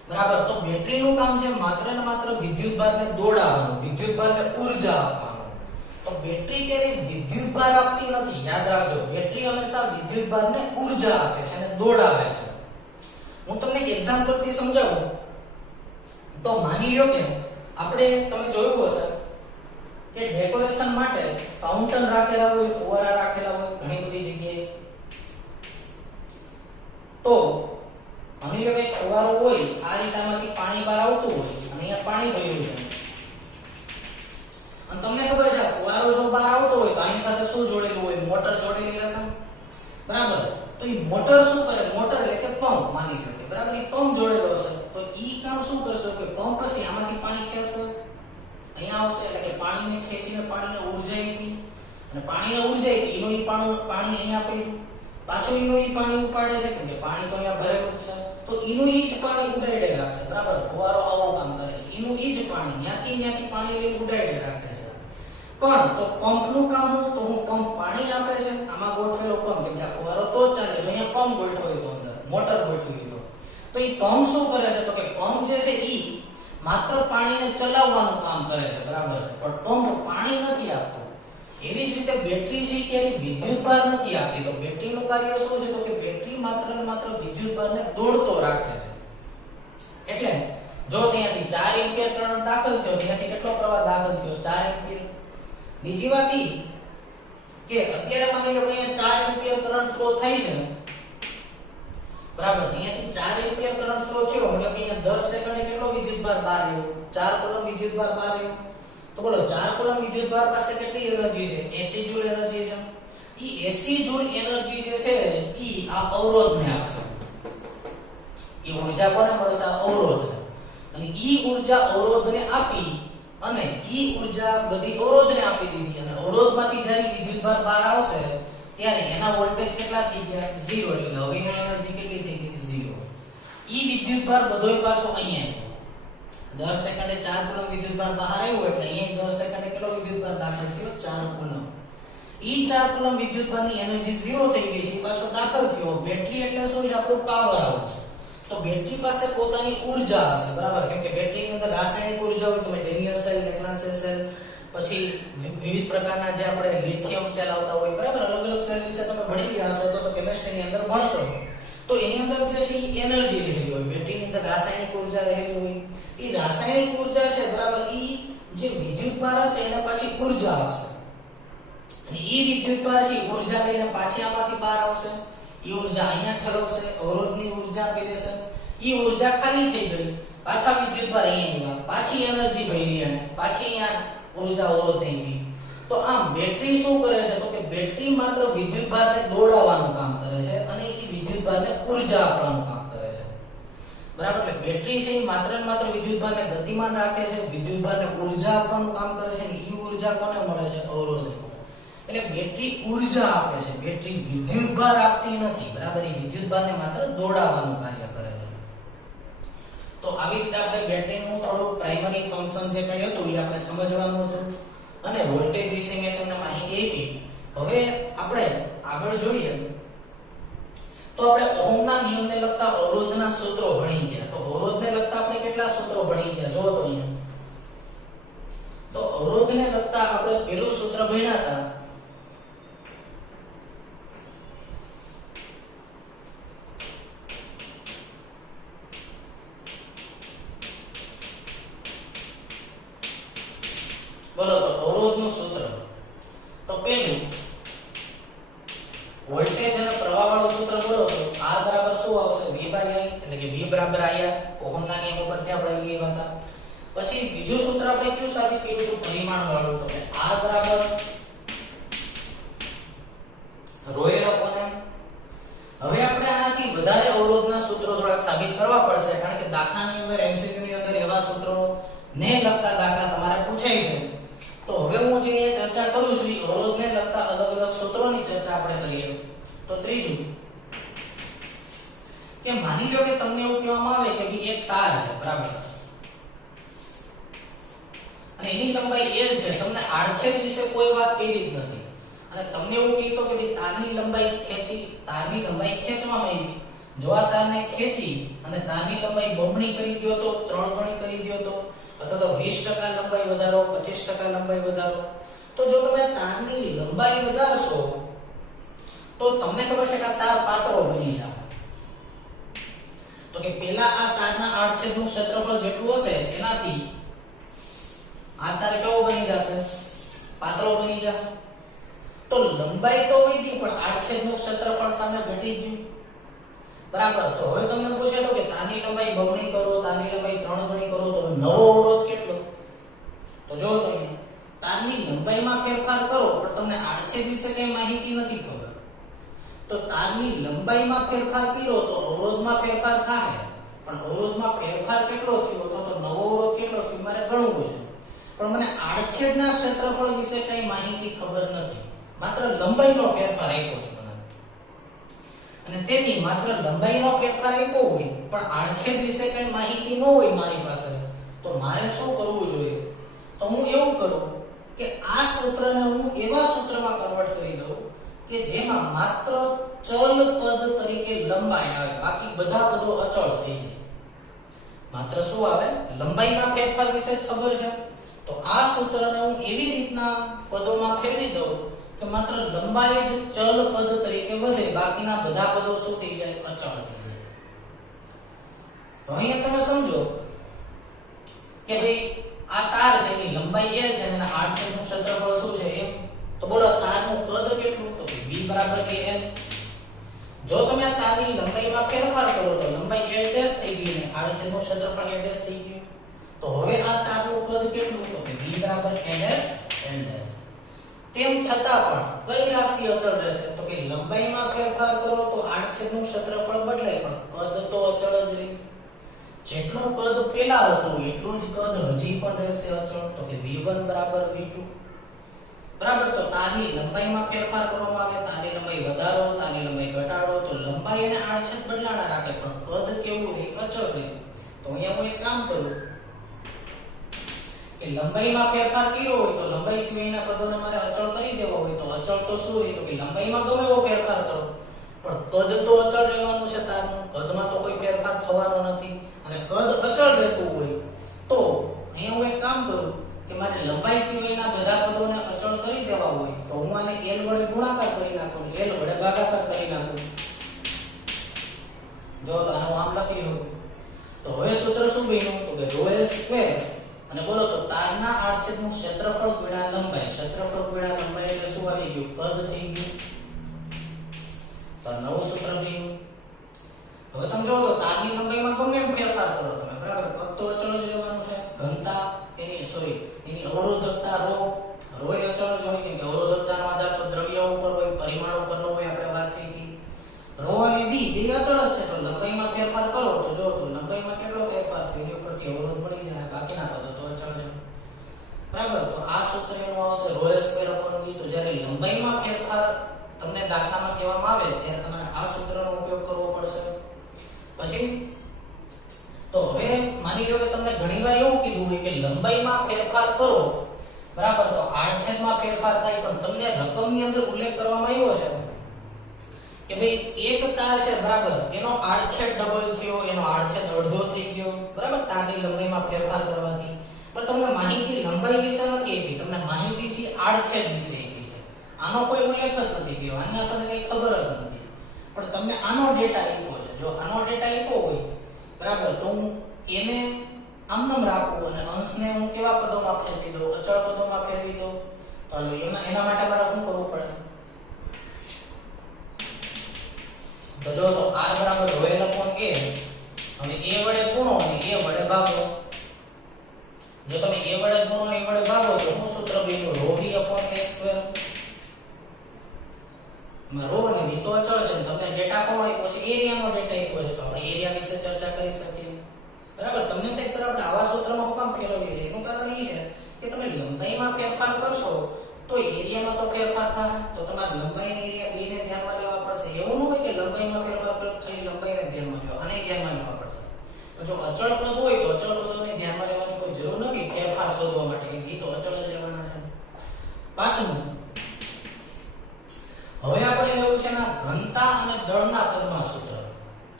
બરાબર. તો બેટરીનું કામ છે માત્ર ને માત્ર વિદ્યુતભારને દોડાવવાનું, વિદ્યુતભારને ઊર્જા આપવાનું. તો બેટરી ક્યારેય વિદ્યુતભાર આપતી નથી, યાદ રાખજો. બેટરી હંમેશા વિદ્યુતભારને ઊર્જા આપે છે અને દોડાવે છે. હું તમને એક એક્ઝામ્પલ થી સમજાવું. તો માની લો કે આપણે તમે જોયું હશે કે ડેકોરેશન માટે ફાઉન્ટન રાખેલા હોય, ફુવારા રાખેલા હોય ઘણી બધી જગ્યાએ. તો માની લો કે ફુવારો હોય, આ રીતમાંથી પાણી બહાર આવતું હોય અને અહીંયા પાણી ભર્યું છે. અને તમને ખબર છે ફુવારો જો બહાર આવતો હોય તો આની સાથે શું જોડેલું હોય? મોટર જોડેલી હશે, બરાબર. તો એ મોટર શું કરે? મોટર એટલે કે પંપ માની લો, બરાબર. એ પંપ જોડેલો હશે તો ઈ કામ શું કરશે કે પંપ પછી આમાંથી પાણી ખેંચશે, અહીંયા આવશે એટલે કે પાણીને ખેંચીને પાણીને ઊર્જા આપી અને પાણીને ઊર્જા આપી એનું ઈ પાણી અહીંયા પડ્યું, પાછું એનું ઈ પાણી ઉપાડે છે કે પાણી તો અહીંયા ભરેલું છે તો એનું ઈ જ પાણી ઉડાડે રાખશે, બરાબર. ફુવારો આવું કામ કરે છે, એનું ઈ જ પાણી ત્યાંથી પાણી લઈને ઉડાડે રાખે છે. પણ તો પંપનું કામ શું? તો હું પંપ પાણી આપે છે, આમાં ગોઠવેલો પંપ કે આ ફુવારો તો જ ચાલે છે, અહીંયા પંપ ગોઠવ્યો તો અંદર મોટર ગોઠવી તો એ પંપ શું કરે છે? તો કે પંપ જે છે ઈ માત્ર પાણીને ચલાવવાનું કામ કરે છે, બરાબર. પણ પંપ પાણી નથી આપતો. એવી જ રીતે બેટરી છે ક્યારે વિદ્યુતભાર નથી આપતી. તો બેટરીનું કાર્ય શું છે? તો કે બેટરી માત્ર ને માત્ર વિદ્યુતભારને દોડતો રાખે છે. એટલે જો ત્યાંથી 4 એમ્પિયર કરંટ દાખલ થયો, ત્યાંથી કેટલો પ્રવાહ દાખલ થયો? 4 એમ્પિયર. બીજી વાત ઈ કે અત્યારે માની લો કે અહીંયા 4 એમ્પિયર કરંટ ફ્લો થાય છે, બરાબર. અહીંયાથી 4 એમ્પિયર કરંટ ફ્લો થયો એટલે કે અહીંયા 10 સેકન્ડે કેટલો વિદ્યુતભાર બહાર આવ્યો? 4 કુલમ વિદ્યુતભાર બહાર આવ્યો. તો બોલો 4 કુલમ વિદ્યુતભાર પાસે કેટલી એનર્જી છે? 80 જૂલ એનર્જી છે. ઈ 80 જૂલ એનર્જી જે છે ઈ આ અવરોધને આપશે. ઈ ઊર્જા કોને મળશે? અવરોધને. અને ઈ ઊર્જા અવરોધને આપી અને ઈ ઊર્જા બધી અવરોધને આપી દીધી અને અવરોધમાંથી જ્યારે વિદ્યુતભાર બહાર આવશે ત્યારે એના વોલ્ટેજ કેટલા થઈ ગયા? 0. એટલે હવેની એનર્જી કેટલી થઈ ગઈ? 0. ઈ વિદ્યુતભાર બધોય પાછો અહીંયા આવ્યો. 10 સેકન્ડે 4 કુલમ વિદ્યુતભાર બહાર આવ્યો એટલે અહીંયા 10 સેકન્ડે કેટલો વિદ્યુતભાર દાખલ થયો? 4 કુલમ. ઈ 4 કુલમ વિદ્યુતભારની એનર્જી 0 થઈ ગઈ છે, પાછો દાખલ થયો. બેટરી એટલે શું છે? આપણું પાવર હાઉસ. તો બેટરી પાસે પોતાની ઊર્જા હશે, બરાબર. કેમ કે બેટરીની અંદર રાસાયણિક ઊર્જા હોય, તમે ડેનિયલ સેલ, લેગ્રાન્જ સેલ, પછી વિવિધ પ્રકારના જે આપણે લિથિયમ સેલ આવતા હોય, બરાબર. અલગ અલગ સેલ વિશે તમે ભણી ગયા હશો તો કેમિસ્ટ્રીની અંદર ભણશો. તો એની અંદર જે છે એ એનર્જી રહેલી હોય, બેટરીની અંદર રાસાયણિક ઊર્જા રહેલી હોય. એ રાસાયણિક ઊર્જા છે, બરાબર. ઈ જે વિદ્યુતભાર હશે એને પાછી ઊર્જા આપશે અને ઈ વિદ્યુતભાર છે ઊર્જા લઈને પાછી આમાંથી બહાર આવશે. ઈ ઊર્જા અહીંયા ઠલવશે, અવરોધની ઊર્જા આપી દેશે. ઈ ઊર્જા ખાલી થઈ ગઈ, પાછા વિદ્યુતભાર અહીંયા આવ્યા, પાછી એનર્જી ભરી અને પાછી અહીંયા ઊર્જા અવરોધને આપી. તો આમ બેટરી શું કરે છે? તો કે બેટરી માત્ર વિદ્યુતભારને દોડાવવાનું કામ કરે છે અને ઈ વિદ્યુતભારને ઊર્જા આપવાનું કામ કરે છે, બરાબર. એટલે બેટરી છે એ માત્ર ને માત્ર વિદ્યુતભારને ગતિમાન રાખે છે, વિદ્યુતભારને ઊર્જા આપવાનું કામ કરે છે અને ઈ ઊર્જા કોને મળે છે? અવરોધને. એટલે બેટરી ઊર્જા આપે છે, બેટરી વિદ્યુતભાર આપતી નથી, બરાબર. એ વિદ્યુતભારને માત્ર દોડાવવાનું કાર્ય કરે છે. તો આવી રીતે આપણે બેટરીનું થોડું પ્રાઇમરી ફંક્શન જે કંઈ હતું એ આપણે સમજવાનું હતું અને વોલ્ટેજ વિશે મેં તમને માહિતી આપી. હવે આપણે આગળ જોઈએ તો આપણે ઓહમના નિયમને લગતા અવરોધના સૂત્રો ભણી ગયા. તો અવરોધને લગતા આપણે કેટલા સૂત્રો ભણી ગયા? જો તો અહીંયા તો અવરોધને લગતા આપણે પહેલું સૂત્ર ભણ્યા હતા. બોલો તો અવરોધનું સૂત્ર. તો પહેલું વોલ્ટેજ અને પ્રવાહ વાળું સૂત્ર બોલો તો R બરાબર શું આવશે? V I, એટલે કે V બરાબર IR. ઓહમના નિયમ ઉપરથી આપણે લીધા હતા. પછી બીજું સૂત્ર આપણે કયું સાબિત કર્યું હતું? પરિમાણ વાળું. તો કે R બરાબર ρ કોને. હવે આપણે આનાથી વધારે અવરોધના સૂત્રો થોડાક સાબિત કરવા પડશે, કારણ કે દાખલાની અંદર MCQ ની અંદર એવા સૂત્રો ને લગતા દાખલા તમારે પૂછાય છે. તો હવે હું જે ચર્ચા કરું છું એ અવરોધને લગતા અલગ અલગ સૂત્રોની ચર્ચા આપણે કરીએ. તો ત્રીજું કે માની લો કે તમને એવું કહેવામાં આવે કે ભઈ એક તાર છે, બરાબર, અને એની લંબાઈ L છે. તમને આડછેદ વિશે કોઈ વાત કરી જ નથી અને તમને એવું કીધું કે ભઈ તારની લંબાઈ ખેંચવામાં આવી જો આ તારને ખેંચી અને તારની લંબાઈ બમણી કરી દ્યો તો 3 ગણી કરી દ્યો તો અથવા તો 20% લંબાઈ વધારો 25% લંબાઈ વધારો તો જો તમે તારની લંબાઈ વધારશો તો તમને ખબર છે કે આ તાર પાતળો બની જાય તો કે પહેલા આ તારના આડછેદનું ક્ષેત્રફળ જેટલું હશે એનાથી આ તાર કેવો બની જશે પાતળો બની જાય તો લંબાઈ તો વધી પણ આડછેદનું ક્ષેત્રફળ સામે ઘટી ગયું બરાબર તો હવે તમને પૂછે તો કે તારની લંબાઈ બમણી કરો તારની લંબાઈ 3 ગણી કરો તો નવો અવરોધ કેટલો તો જો તમે તારની લંબાઈમાં ફેરફાર કરો પણ તમને આડછેદ વિશે કઈ માહિતી નથી ખબર તો તારની લંબાઈમાં ફેરફાર કર્યો તો અવરોધમાં ફેરફાર થાય પણ અવરોધમાં ફેરફાર કેટલો થયો તો નવો અવરોધ કેટલો થયો મારે ગણવું છે પણ મને આડછેદના ક્ષેત્રફળ વિશે કઈ માહિતી ખબર નથી માત્ર લંબાઈનો ફેરફાર આપ્યો છે મને અને તેથી માત્ર લંબાઈનો ફેરફાર આપ્યો હોય પણ આડછેદ વિશે કઈ માહિતી ન હોય મારી પાસે તો મારે શું કરવું જોઈએ તો હું એવું કરું કે આ સૂત્રને હું એવા સૂત્રમાં કન્વર્ટ કરી દઉં કે જેમાં માત્ર ચલ પદ તરીકે લંબાઈ આવે બાકી બધા પદો અચળ થઈ જાય માત્ર શું આવે લંબાઈના ફેરફાર વિશે જ ખબર છે તો આ સૂત્રને હું એવી રીતના પદોમાં ફેરવી દઉં કે માત્ર લંબાઈ જ ચલ પદ તરીકે વધે બાકીના બધા પદો શું થઈ જાય અચળ થઈ જાય તો અહીંયા તમે સમજો કે ભાઈ આ તાર છે એની લંબાઈ l છે અને આડછેદનું ક્ષેત્રફળ શું છે m તો બોલો તારનું કદ કેટલું તો v બરાબર l જો તમે આ તારની લંબાઈમાં ફેરફાર કરો તો લંબાઈ l ડેશ થઈ ગઈ અને આડછેદનું ક્ષેત્રફળ l ડેશ થઈ ગયું તો હવે આ તારનું કદ કેટલું તો કે v બરાબર l ડેશ તેમ છતાં પણ કઈ રાશિ અચળ રહેશે તો કે લંબાઈમાં ફેરફાર કરો તો આડછેદનું ક્ષેત્રફળ બદલાય પણ કદ તો અચળ જ રહે જેટલું કદ પહેલા હતું એટલું જ કદ હજી પણ રહેશે અચળ તો કે v1 બરાબર v2 બરાબર તો તારની લંબાઈમાં ફેરફાર કરવામાં આવે તારની લંબાઈ વધારો તારની લંબાઈ ઘટાડો તો લંબાઈ અને આડછેદ બદલાણા રાખે પણ કદ કેવું રહે અચળ રહે તો અહીંયા હું એક કામ કરું કે લંબાઈમાં ફેરફાર કર્યો હોય તો લંબાઈ સિવાયના પદોને મારે અચળ કરી દેવા હોય તો અચળ તો શું રહે તો કે લંબાઈમાં ગમે એવો ફેરફાર કરો પણ કદ તો અચળ રહેવાનું છે તારનું કદમાં તો કોઈ ફેરફાર થવાનો નથી અને કદ અચળ રહેતું હોય તો અહીંયા હું એક કામ કરું કે મારે લંબાઈ સિવાયના બધા પદોને અચળ કરી દેવા હોય તો હું આને l વડે ગુણાકાર કરી નાખું l વડે ભાગાકાર કરી નાખું જો આનો આમ લખી રહ્યો તો હવે સૂત્ર શું બન્યું તો કે ρl સ્ક્વેર અને બોલો તો તારના આડછેદનું ક્ષેત્રફળ ગુણ્યા લંબાઈ એટલે શું આવી ગયું કદ થઈ ગયું તો નવું સૂત્ર બન્યું હવે તમે જો તો તારની લંબાઈમાં ગમે એમ ફેરફાર કરો તમે બરાબર કદ તો અચળ જ રહેવાનું છે ઘનતા એની અવરોધકતા ρ એ અચળ જ હોય કે અવરોધકતાનો આધાર તો દ્રવ્ય ઉપર હોય પરિમાણ ઉપર ન હોય આપણે વાત થઈ હતી ρ અને v બે અચળ જ છે તો લંબાઈમાં ફેરફાર કરો તો જો તો લંબાઈમાં કેટલો ફેરફાર થયો એની ઉપરથી અવરોધ મળી જાય બાકીના પદો તો અચળ છે બરાબર તો આ સૂત્ર એનું આવશે ρ² તો જ્યારે લંબાઈમાં ફેરફાર તમને દાખલામાં કહેવામાં આવે ત્યારે તમારે આ સૂત્રનો ઉપયોગ કરવો પડશે પછી તો હવે માની લો કે તમને ઘણીવાર એવું કીધું હોય કે લંબાઈમાં ફેરફાર કરો બરાબર તો આડછેદમાં ફેરફાર થાય પણ તમને રકમની અંદર ઉલ્લેખ કરવામાં આવ્યો છે કે ભાઈ એક તાર છે બરાબર એનો આડછેદ ડબલ થયો એનો આડછેદ અડધો થઈ ગયો બરાબર તારની લંબાઈમાં ફેરફાર કરવાથી પણ તમને માહિતી લંબાઈ વિશે નથી આપી તમને માહિતી છે આડછેદ વિશે આપી છે આનો કોઈ ઉલ્લેખ જ નથી કર્યો આને આપણને કઈ ખબર જ નથી પણ તમને આનો ડેટા આપ્યો છે જો આનો ડેટા આપ્યો હોય બરાબર તો હું એને આમનામ રાખું અને અંશને હું કેવા પદોમાં ફેરવી દઉં અચળ પદોમાં ફેરવી દઉં તો એના માટે મારે શું કરવું પડે તો જો તો r બરાબર ρl upon a અને a વડે ગુણો અને a વડે ભાગો જો તમે a વડે ગુણો અને a વડે ભાગો તો શું સૂત્ર બન્યું ρv upon a સ્ક્વેર માં ρ અને v તો અચળ છે તમને ડેટા કોણ આપ્યો છે એરિયાનો ડેટા આપ્યો છે તો આપણે એરિયા વિશે ચર્ચા કરી શકીએ બરાબર તમને થાય સર આપણે આવા સૂત્રમાં કેમ ફેરવીએ છીએ એનું કારણ એ છે કે તમે લંબાઈમાં ફેરફાર કરશો તો એરિયામાં તો ફેરફાર થાય તો તમારે લંબાઈ અને એરિયા બેને ધ્યાનમાં લેવા પડશે એવું ન હોય કે લંબાઈમાં ફેરફાર કરો ખાલી લંબાઈને ધ્યાનમાં લેવા અને ધ્યાનમાં લેવા પડશે તો જો અચળ પદ હોય તો અચળ પદોને ધ્યાનમાં લેવાની કોઈ જરૂર નથી ફેરફાર શોધવા માટે કે એ તો અચળ જ રહેવાના છે પાંચમું હવે આપણે લેવું છે ના ઘનતા અને દળના પદમાં સૂત્ર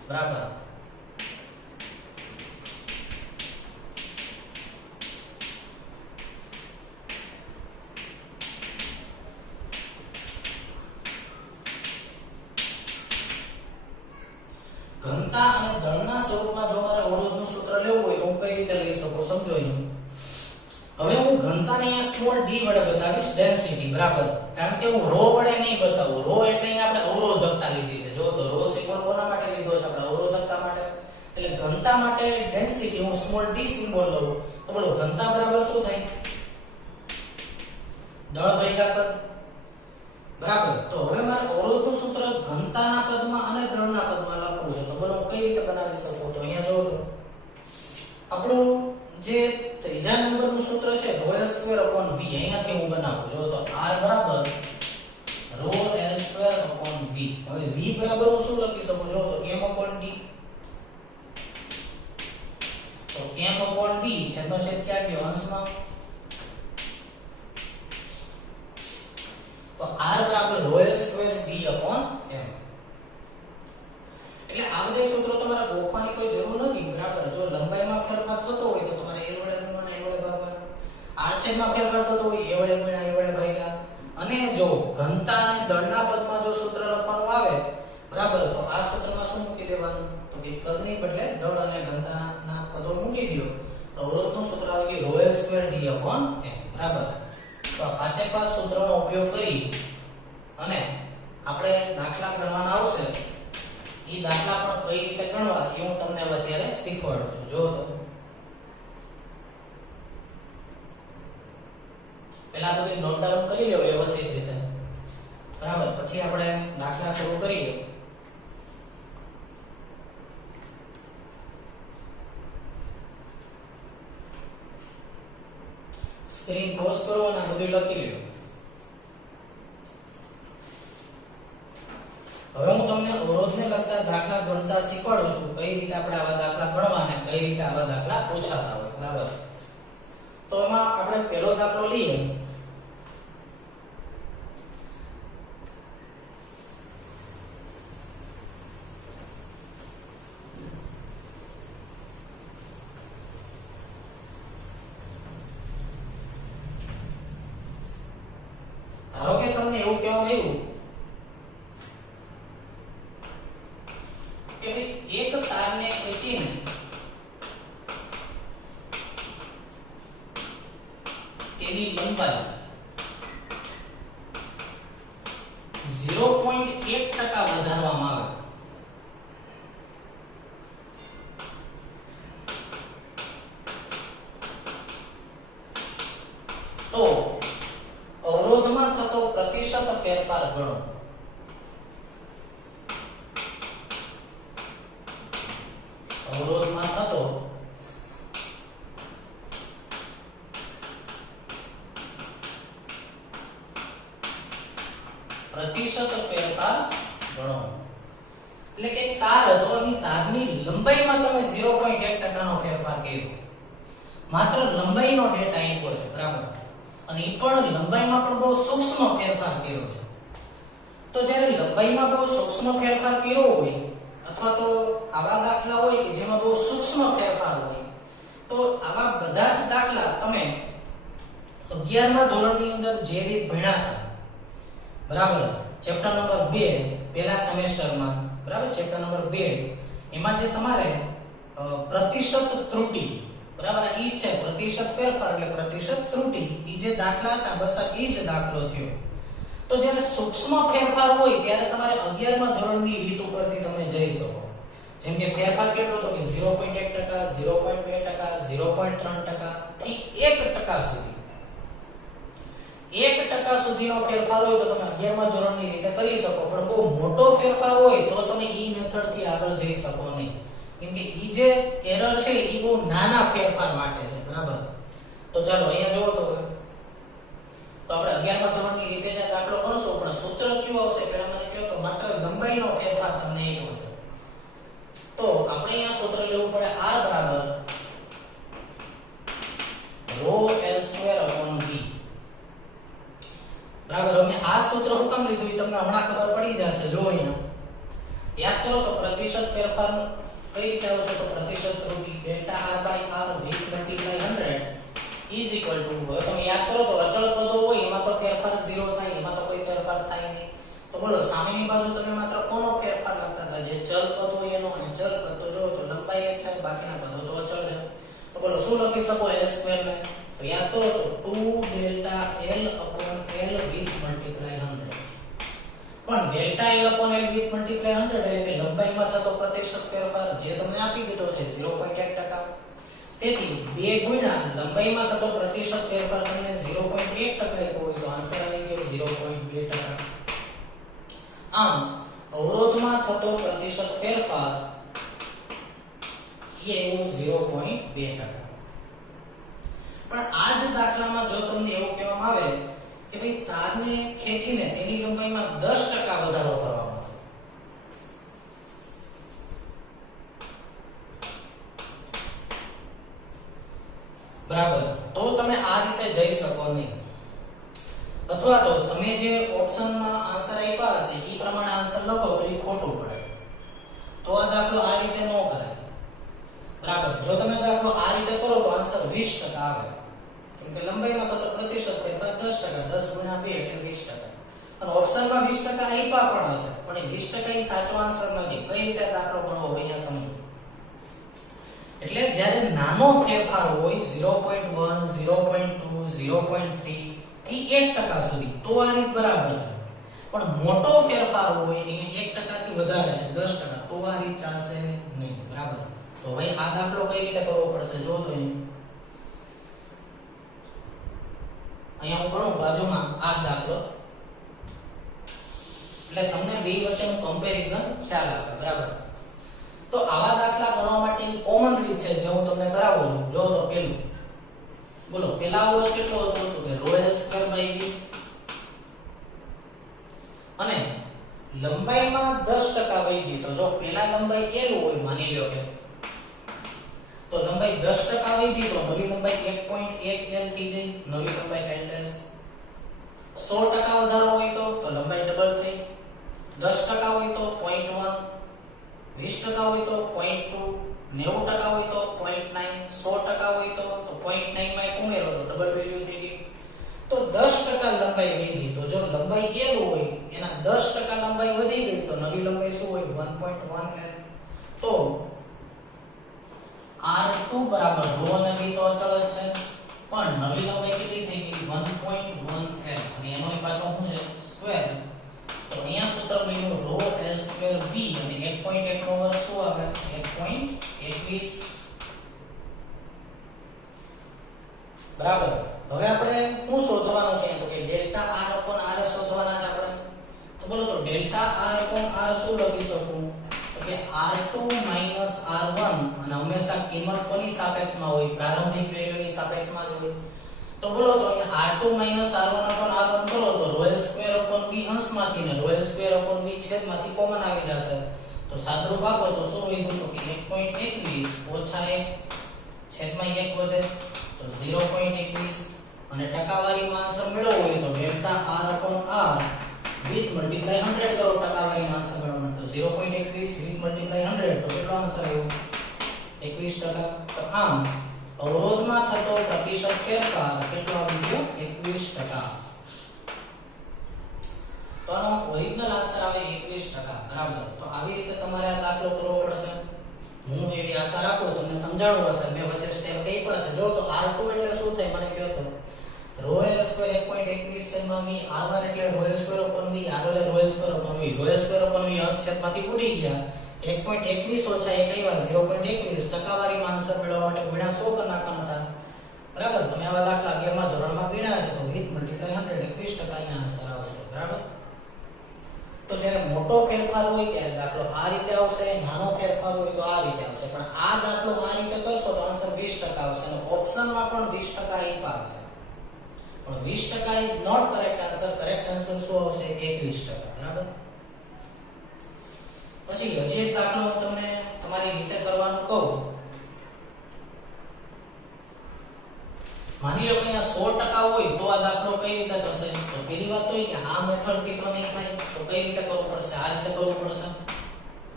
બરાબર. ઘનતા અને દળના સ્વરૂપમાં જો મારે અવરોધનું સૂત્ર લેવું હોય તો હું કઈ રીતે લઈ શકું સમજો અહીં. હવે હું ઘનતાને અહીંયા સ્મોલ d વડે બતાવીશ ડેન્સિટી બરાબર, કારણ કે હું રો વડે નહીં બતાવું. રો એટલે અહીંયા આપણે અવરોધકતા લીધી છે. જો તો રો સિમ્બોલ કોના માટે લીધો છે? આપણે અવરોધકતા માટે. એટલે ઘનતા માટે ડેન્સિટી હું સ્મોલ d સિમ્બોલ લઉં તો બોલો ઘનતા બરાબર શું થાય? દળ ભાગ્યા કદ બરાબર. તો હવે મારે અવરોધનું સૂત્ર ઘનતાના પદમાં અને દળના પદમાં લખવું છે. તો બોલો હું કઈ રીતે બનાવી શકું? તો અહીંયા જોવો તો આપણું જે ત્રીજા નંબરનું સૂત્ર છે ρ² / v, અહીંયાથી હું બનાવું. જો તો r બરાબર ρl² / v. હવે v બરાબર હું શું લખી શકું? જો તો m/d. તો m/d છેદનો છેદ ક્યાં ગયો? અંશમાં. તો r બરાબર ρl²d/m. એટલે આ બધા સૂત્રો તમારે ગોખવાની કોઈ જરૂર નથી બરાબર. જો લંબાઈમાં ફેરફાર થતો હોય તો તમારે a વડે ગુણવાના, a વડે ભાગવાના. r છેદમાં ફેરફાર થતો હોય a વડે ગુણ્યા, a વડે ભાગ્યા. અને જો ઘનતા અને દળના પદમાં જો સૂત્ર લખવાનું આવે બરાબર, તો આ સૂત્રમાં શું મૂકી દેવાનું? તો કે કદની બદલે દળ અને ઘનતાના પદો મૂકી દો તો અવરોધનું સૂત્ર આવી ગયું ρl²d/m બરાબર. તો આ પાંચે પાંચ સૂત્રોનો ઉપયોગ કરી અને આપણે દાખલા ગણવાના આવશે. એ દાખલા પણ કઈ રીતે ગણવા એ હું તમને અત્યારે શીખવાડું છું. જો તો પહેલા બધું નોટ ડાઉન કરી લો વ્યવસ્થિત રીતે બરાબર, પછી આપણે દાખલા શરૂ કરીએ. સ્ક્રીન પોઝ કરો અને બધું લખી લો. હવે હું તમને અવરોધને લગતા દાખલા ગણતા શીખવાડું છું. કઈ રીતે આપણે આવા દાખલા ગણવા અને કઈ રીતે આવા દાખલા પૂછાતા હોય બરાબર. તો એમાં આપણે પહેલો દાખલો લઈએ. ધારો કે તમને એવું કહેવામાં આવ્યું કે ભાઈ એક તારને ખેંચીને તેની લંબાઈ 0.1% વધારવામાં આવે તો અવરોધમાં થતો પ્રતિશત ફેરફાર ગણો. અવરોધમાં થતો પ્રતિશત ફેરફાર ગણો. એટલે કે તાર હતો અને તારની લંબાઈમાં તમે 0.1% નો ફેરફાર કર્યો. માત્ર લંબાઈનો ડેટા આપ્યો છે બરાબર, અને એ પણ લંબાઈમાં પણ બહુ સૂક્ષ્મ ફેરફાર કર્યો છે. તો જ્યારે લંબાઈમાં બહુ સૂક્ષ્મ ફેરફાર કર્યો હોય અથવા તો આવા દાખલા હોય કે જેમાં બહુ સૂક્ષ્મ ફેરફાર હોય, તો આવા બધા જ દાખલા તમે 11મા ધોરણની અંદર જે રીત ભણ્યા હતા બરાબર, ચેપ્ટર નંબર 2 પહેલા સેમેસ્ટરમાં બરાબર, ચેપ્ટર નંબર 2 એમાં જે તમારે પ્રતિશત ત્રુટિ બરાબર ઈ છે, પ્રતિશત ફેરફાર એટલે પ્રતિશત ત્રુટિ, ઈ જે દાખલા હતા બસ આ ઈ જ દાખલો થયો. તો જ્યારે સૂક્ષ્મ ફેરફાર હોય ત્યારે તમારે 11મા ધોરણની રીત ઉપરથી તમે જઈ શકો. જેમ કે ફેરફાર કેટલો તો કે 0.1%, 0.2%, 0.3% થી 1% સુધી. 1% સુધીનો ફેરફાર હોય તો તમે 11મા ધોરણની રીતે કરી શકો, પણ બહુ મોટો ફેરફાર હોય તો તમે ઈ મેથડ થી આગળ જઈ શકો નહીં. કેમ કે ઈ જે એરર છે ઈ બહુ નાના ફેરફાર માટે છે બરાબર. તો ચાલો અહીંયા જોવો તો આપણે 11મા ધોરણની રીતે જ દાખલો ગણશું, પણ સૂત્ર કયું આવશે પહેલા મને કહો. તો માત્ર લંબાઈનો ફેરફાર તમને આપ્યો છે, તો આપણે અહીંયા સૂત્ર લેવું પડે r બરાબર ρl²/v બરાબર. હવે આ સૂત્ર હું કામ લીધું એ તમને હમણાં ખબર પડી જશે. જો અહીંયા યાદ કરો તો પ્રતિશત ફેરફાર કઈ રીતે આવશે તો પ્રતિશત ત્રુટિ delta r by r with multiply 100 is equal to હવે તમે યાદ કરો તો અચળ પદો હોય એમાં તો ફેરફાર 0 થાય એમાં તો કોઈ ફેરફાર થાય નહીં તો બોલો સામેની બાજુ તમે માત્ર કોનો ફેરફાર લખતા હતા જે ચલ પદ હોય એનો અને ચલ પદ તો જો તો લંબાઈ એક છે બાકીના પદો તો અચળ છે તો બોલો શું લખી શકો s² ને તો યાદ કરો તો 2 delta l upon l with multiply 100 પણ delta l upon l with multiply 100 એટલે કે લંબાઈમાં થતો પ્રતિશત ફેરફાર જે તમને આપી દીધો છે 0.1% તેથી 2 ગુણ્યા લંબાઈમાં થતો પ્રતિશત ફેરફાર તમને 0.1% આપ્યો હોય તો આન્સર આવી ગયો 0.2%. આમ અવરોધમાં થતો પ્રતિશત ફેરફાર એ એવું 0.2%. પણ આ જ દાખલામાં જો તમને એવું કહેવામાં આવે કે ભાઈ તારને ખેંચીને તેની લંબાઈમાં 10% વધારો કરવામાં આવે બરાબર તો તમે આ રીતે જઈ શકો નહીં અથવા તો તમે જે ઓપ્શનમાં આન્સર આપ્યા હશે એ પ્રમાણે આન્સર લખો તો એ ખોટું પડે તો આ દાખલો આ રીતે ન કરાય બરાબર જો તમે દાખલો આ રીતે કરો તો આન્સર 20% આવે કેમ કે લંબાઈમાં તો પ્રતિશત ફેરફાર 10% 10 ગુણ્યા 2 એટલે 20% અને ઓપ્શનમાં 20% આપ્યા પણ હશે પણ એ 20% એ સાચો આન્સર નથી કઈ રીતે દાખલો ગણવો અહીંયા સમજો એટલે જ્યારે નાનો ફેરફાર હોય 0.1 0.2 0.3 થી 1% સુધી તો આ રીત બરાબર છે પણ મોટો ફેરફાર હોય એ 1% થી વધારે છે 10% તો આ રીત ચાલશે નહીં બરાબર તો ભાઈ આ દાખલો કઈ રીતે કરવો પડશે જો તો અહીંયા હું કરું બાજુમાં આ દાખલો એટલે તમને બે વચ્ચેનું કમ્પેરીઝન ખ્યાલ આવે બરાબર તો આવા દાખલા ગણવા માટે કોમન રીત છે જે હું તમને કરાવું છું જો તો પેલું બોલો પેલા અવરોધ કેટલો હતો તો કે ρ² v અને લંબાઈમાં 10% વધી તો જો પેલા લંબાઈ l હોય માની લ્યો કે તો લંબાઈ 10% વધી તો નવી લંબાઈ 1.1 l થઈ જાય નવી લંબાઈ l' 100% વધારો હોય તો લંબાઈ ડબલ થઈ 10% હોય તો 0.1 20% હોય તો 0.2 90% હોય તો 0.9 100% હોય તો 0.9 માં એક ઉમેરો તો ડબલ વેલ્યુ થઈ ગઈ તો 10% લંબાઈ વધી તો જો લંબાઈ l હોય એના 10% લંબાઈ વધી ગઈ તો નવી લંબાઈ શું હોય 1.1 l તો r2 બરાબર ρ અને v તો અચળ જ છે પણ નવી લંબાઈ કેટલી થઈ ગઈ 1.1 l અને એનો પાછો શું છે સ્ક્વેર તો અહીંયા સૂત્ર બન્યું ρ l² v અને 1.1 નો વર્ગ શું આવે 1.21 બરાબર હવે આપણે શું શોધવાનું છે તો કે ડેલ્ટા r upon r શોધવાના છે આપણે તો બોલો તો ડેલ્ટા r upon r શું લખી શકું તો કે r2 r1 અને હંમેશા કિંમત કોની સાપેક્ષમાં હોય પ્રારંભિક વેલ્યુની સાપેક્ષમાં જ હોય તો બોલો તો અહીંયા r2 r1 upon r1 કરો તો ρ² upon v અંશમાંથી ને ρ² upon v છેદમાંથી કોમન આવી જશે તો સાદુરૂપ આપો તો શું વધ્યું તો કે 1.21 ઓછા 1 છેદમાં 1 વધે તો 0.21 અને ટકાવારીમાં આન્સર મેળવવો હોય તો delta r upon r with multiply 100 કરો ટકાવારીમાં આન્સર મેળવવાનો તો 0.21 with multiply 100 તો કેટલો આન્સર આવ્યો 21%. તો આમ અવરોધમાં થતો પ્રતિશત ફેરફાર કેટલો આવી ગયો 21%. તો આનો ઓરિજિનલ આન્સર આવે 21%. બરાબર તો આવી રીતે તમારે આ દાખલો કરવો પડશે. હું એવી આશા રાખું તમને સમજાણું હશે મેં વચ્ચે સ્ટેપ કઈ પાસે જો તો r2 એટલે શું થાય મને કહો તો ρ² 1.21 માં v r1 એટલે ρ² upon v r એટલે ρ² upon v ρ² upon v અંશ છેદમાંથી ઉડી ગયા 1.21 ઓછા 1 આવ્યા 0.21 ટકાવારીમાં આન્સર મેળવવા માટે ગુણ્યા 100 કરી નાખવાના હતા બરાબર તમે આવા દાખલા 11 માં ધોરણમાં ગણ્યા છે તો with multiply 100 21% ની આન્સર આવશે બરાબર. તો જ્યારે મોટો ફેરફાર હોય ત્યારે દાખલો આ રીતે આવશે નાનો ફેરફાર હોય તો આ રીતે આવશે પણ આ દાખલો આ રીતે કરશો તો આન્સર 20% આવશે અને ઓપ્શનમાં પણ 20% આપ્યા હશે પણ 20% ઇઝ નોટ કરેક્ટ આન્સર શું આવશે 21% બરાબર. પછી હજી એક દાખલો હું તમને તમારી રીતે કરવાનું કહું માની લો કે અહીંયા 100% હોય તો આ દાખલો કઈ રીતે થશે તો પહેલી વાત તો એ કે આ મેથડ થી તો નહીં થાય તો કઈ રીતે કરવું પડશે આ રીતે કરવું પડશે